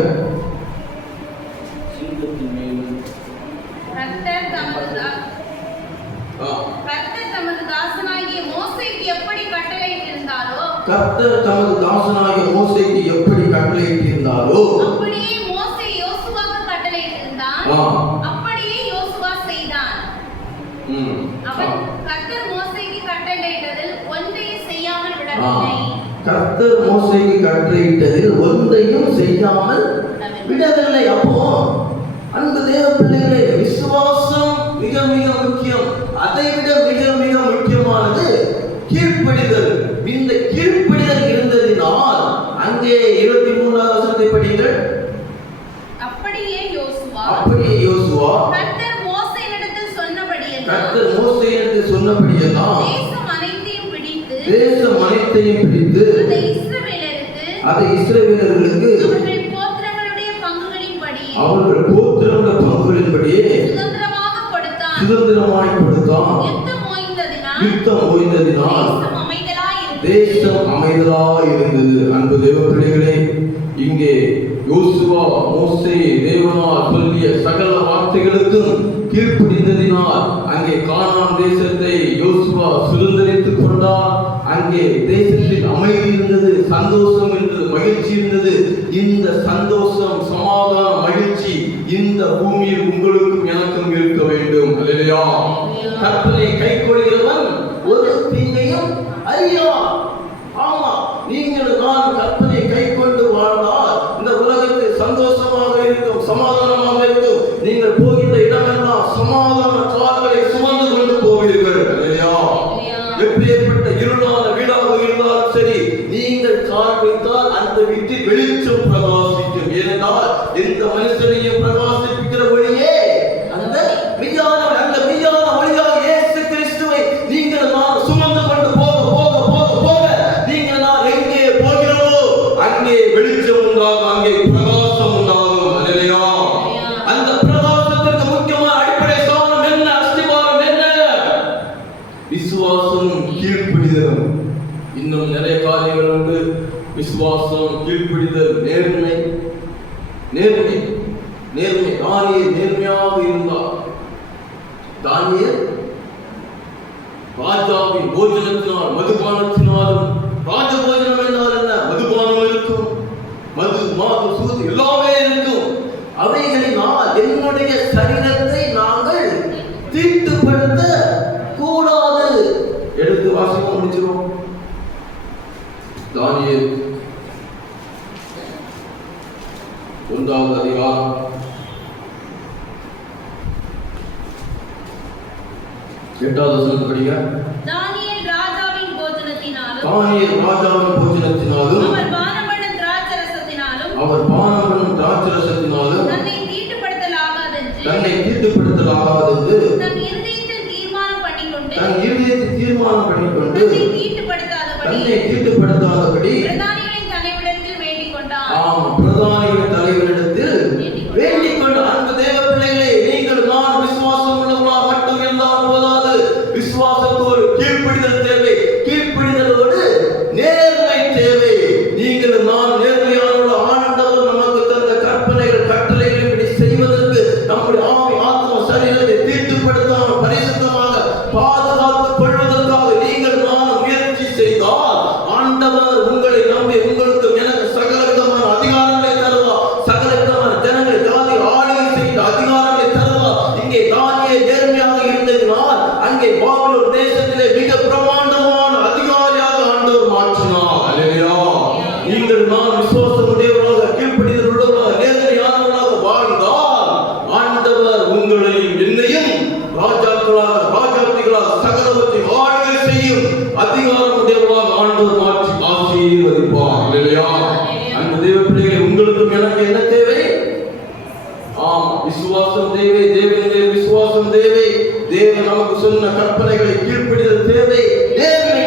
கர்த்தர் தமது தாசனாகிய மோசேக்கு எப்படி கட்டளையிட்டிருந்தாரோ அப்படியே மோசே யோசுவாக்கு கட்டளையிட்டிருந்தான். அப்படியே யோசுவா செய்தான். அவன் கர்த்தர் மோசேக்கு கட்டளையிட்டதில் ஒன்றையும் செய்யாமல் விடவில்லை. கர்த்தர் மோசேக்கு கட்டளையிட்டதில் ஒன்றையும் செய்யாமல் விடவில்லை. அப்போ அன்பு தேவ பிள்ளைகளே, விசுவாசம் மிக மிக முக்கியம். அதை விட மிக மிக முக்கியமானது கீழ்ப்படிதல். இந்த கீழ்ப்படிதல் இருந்ததினால் அங்கே 23வது வசனத்தை படிங்கள். அப்படியே யோசுவா கர்த்தர் மோசேயினிடத்தில் சொன்னபடியெல்லாம் தேசம் அனைத்தையும் பிடித்து அதை இஸ்ரவேலர்களுக்கு அவர்கள் கோத்திரங்களுடைய பங்குகளின்படியே சுதந்திரமாய் கொடுத்தான். யுத்தம் ஓய்ந்ததினால் தேசம் அமைதலாய் இருந்தது. அன்பு தேவ பிள்ளைகளே, இங்கே யோசுவா மோசே தேவனால் சொல்லிய சகல வார்த்தைகளுக்கும் கீழ்ப்படிந்ததினால் அங்கே கானான் தேசத்தை யோசுவா சுதந்திரித்துக் கொண்டார். அங்கே தேசத்தில் அமைதி இருந்தது, சந்தோஷம் இருந்தது, மகிழ்ச்சி இருந்தது. இந்த சந்தோஷம், சமாதானம், மகிழ்ச்சி இந்த பூமியில் உங்களுக்கும் எனக்கும் இருக்க வேண்டும். அல்லேலூயா. கற்பனை கைக்கொள்கிறவன் ஒரு தீங்கையும் அறியான். ஆமா, நீங்கள் நான் கற்பனை கைக்கொண்டு வாழ்ந்தால் இந்த உலகத்தில் சந்தோஷமாக இருக்கும், சமாதானமாக இருக்கும். நீங்கள் போகின்ற இடமெல்லாம் சமாதான கால்களை சுமந்து கொண்டு போவீர்கள். அல்லேலூயா. எப்படிப்பட்ட இருளான வீடாக இருந்தாலும் சரி, நீங்கள் கால் வைத்தால் அந்த வீட்டில் வெளிச்சம் பிரகாசிக்கும். ஏனென்றால் எந்த மனுஷனையும் பிரகாசிப்பிக்கிற ஒளியே அந்த மெய்யான ஒளியாக இயேசு கிறிஸ்துவை நீங்கள் நான் சுமந்து கொண்டு போக போக போக போக நீங்கள் நான் எங்கே போகிறோமோ அங்கே வெளிச்சம் உண்டாகும், அங்கே பிரகாசம் உண்டாகும். அல்லேலூயா. அந்த பிரகாசத்திற்கு முக்கியமான அடிப்படை சாதனம் என்ன? அஸ்திவாரம் என்ன? விசுவாசம், கீழ்ப்படிதல். இன்னும் நிறைய காரியங்கள் உண்டு. விசுவாசம், கீழ்ப்படிதல், நேர்மை. தானியேல் நேர்மையாக இருந்தார். தானியேல் ராஜாவின் போஜனத்தினால் மதுபானத்தினாலும், ராஜ போஜனம் என்றால் என்ன? மதுபானம் தானியேல் 1வது அதிகாரம் 8வது வசனத்தை படிங்க. தானியேல் ராஜாவின் போஜனத்தினாலும் அவர் பானம் பண்ணும் திராட்சரசத்தினாலும் தன்னை தீட்டுப்படுத்தலாகாதென்று தன் இருதயத்தில் தீர்மானம் பண்ணிக்கொண்டு தன்னை தீட்டுப்படுத்தாதபடி பிரதானிகளின் தலைவரிடத்தில் வேண்டிக் கொண்டான். பிரதானிகளின் தலைவரிடத்தில் வேண்டிக் கொண்டு. அன்பு தேவ பிள்ளைகளே, நீங்கள் நான் விசுவாசம் உள்ளவர்களா மட்டும் இருந்தால் போதாது. விசுவாசத்தோடு கீழ்ப்படிதல் தேவை, கீழ்ப்படிதலோடு நேர்மை தேவை. நீங்கள் நான் நேர்மையானவர்கள். ஆண்டவர் நமக்கு தந்த கற்பனைகள் கட்டளைகள் இப்படி செய்வதற்கு நம்முடைய ஆவி ஆத்ம சரீரத்தை தீட்டுப்படுத்தாமல் பரிசுத்தமாக பாதுகாத்துக் கொள்வதற்காக நீங்கள் நான் முயற்சி செய்தால் ஆண்டவர் உங்களை நம்பி உங்களுக்கு எனக்கு சகல விதமான அதிகாரங்களை தருவார். சகல விதமான ஜனங்களை ஜாதி ஆளுகை செய்த அதிகாரங்களை தருவார். இங்கே தானியேல் நேர்மையாக இருந்ததினால் அங்கே பாபிலோன் தேசத்திலே மிக பிரமாண்டமான அதிகாரியாக ஆண்டவர் மாற்றினார். அல்லேலூயா. நீங்கள் நான் விசுவாசம் உடையவர்களாக கீழ்ப்படிதல் உள்ளவர்களாக நேர்மையானவர்களாக வாழ்ந்தால் ஆண்டவர் உங்களையும் என்னையும் ராஜாக்களாக சகலவற்றை ஆளுகை செய்யும் அதிகாரம் உடையவர்களாக ஆண்டவர் மாற்றி ஆசீர்வதிப்பார். அல்லேலூயா. அந்த தேவ பிள்ளைகளை உங்களுக்கும் எனக்கு என்ன தேவை? விசுவாசம் தேவை. தேவனுடைய விசுவாசம் தேவை. தேவன் நமக்கு சொன்ன கற்பனைகளை கீழ்ப்படிதல் தேவை. நேர்மை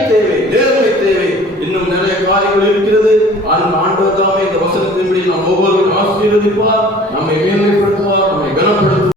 தேவை. இன்னும் நிறைய காரியங்கள் இருக்கிறது. ஆண்டவர் தாமே இந்த வசனத்தின்படி நாம் ஒவ்வொருவரும் ஆசீர்வதிப்பார். நம்மை மேன்மைப்படுத்துவார்.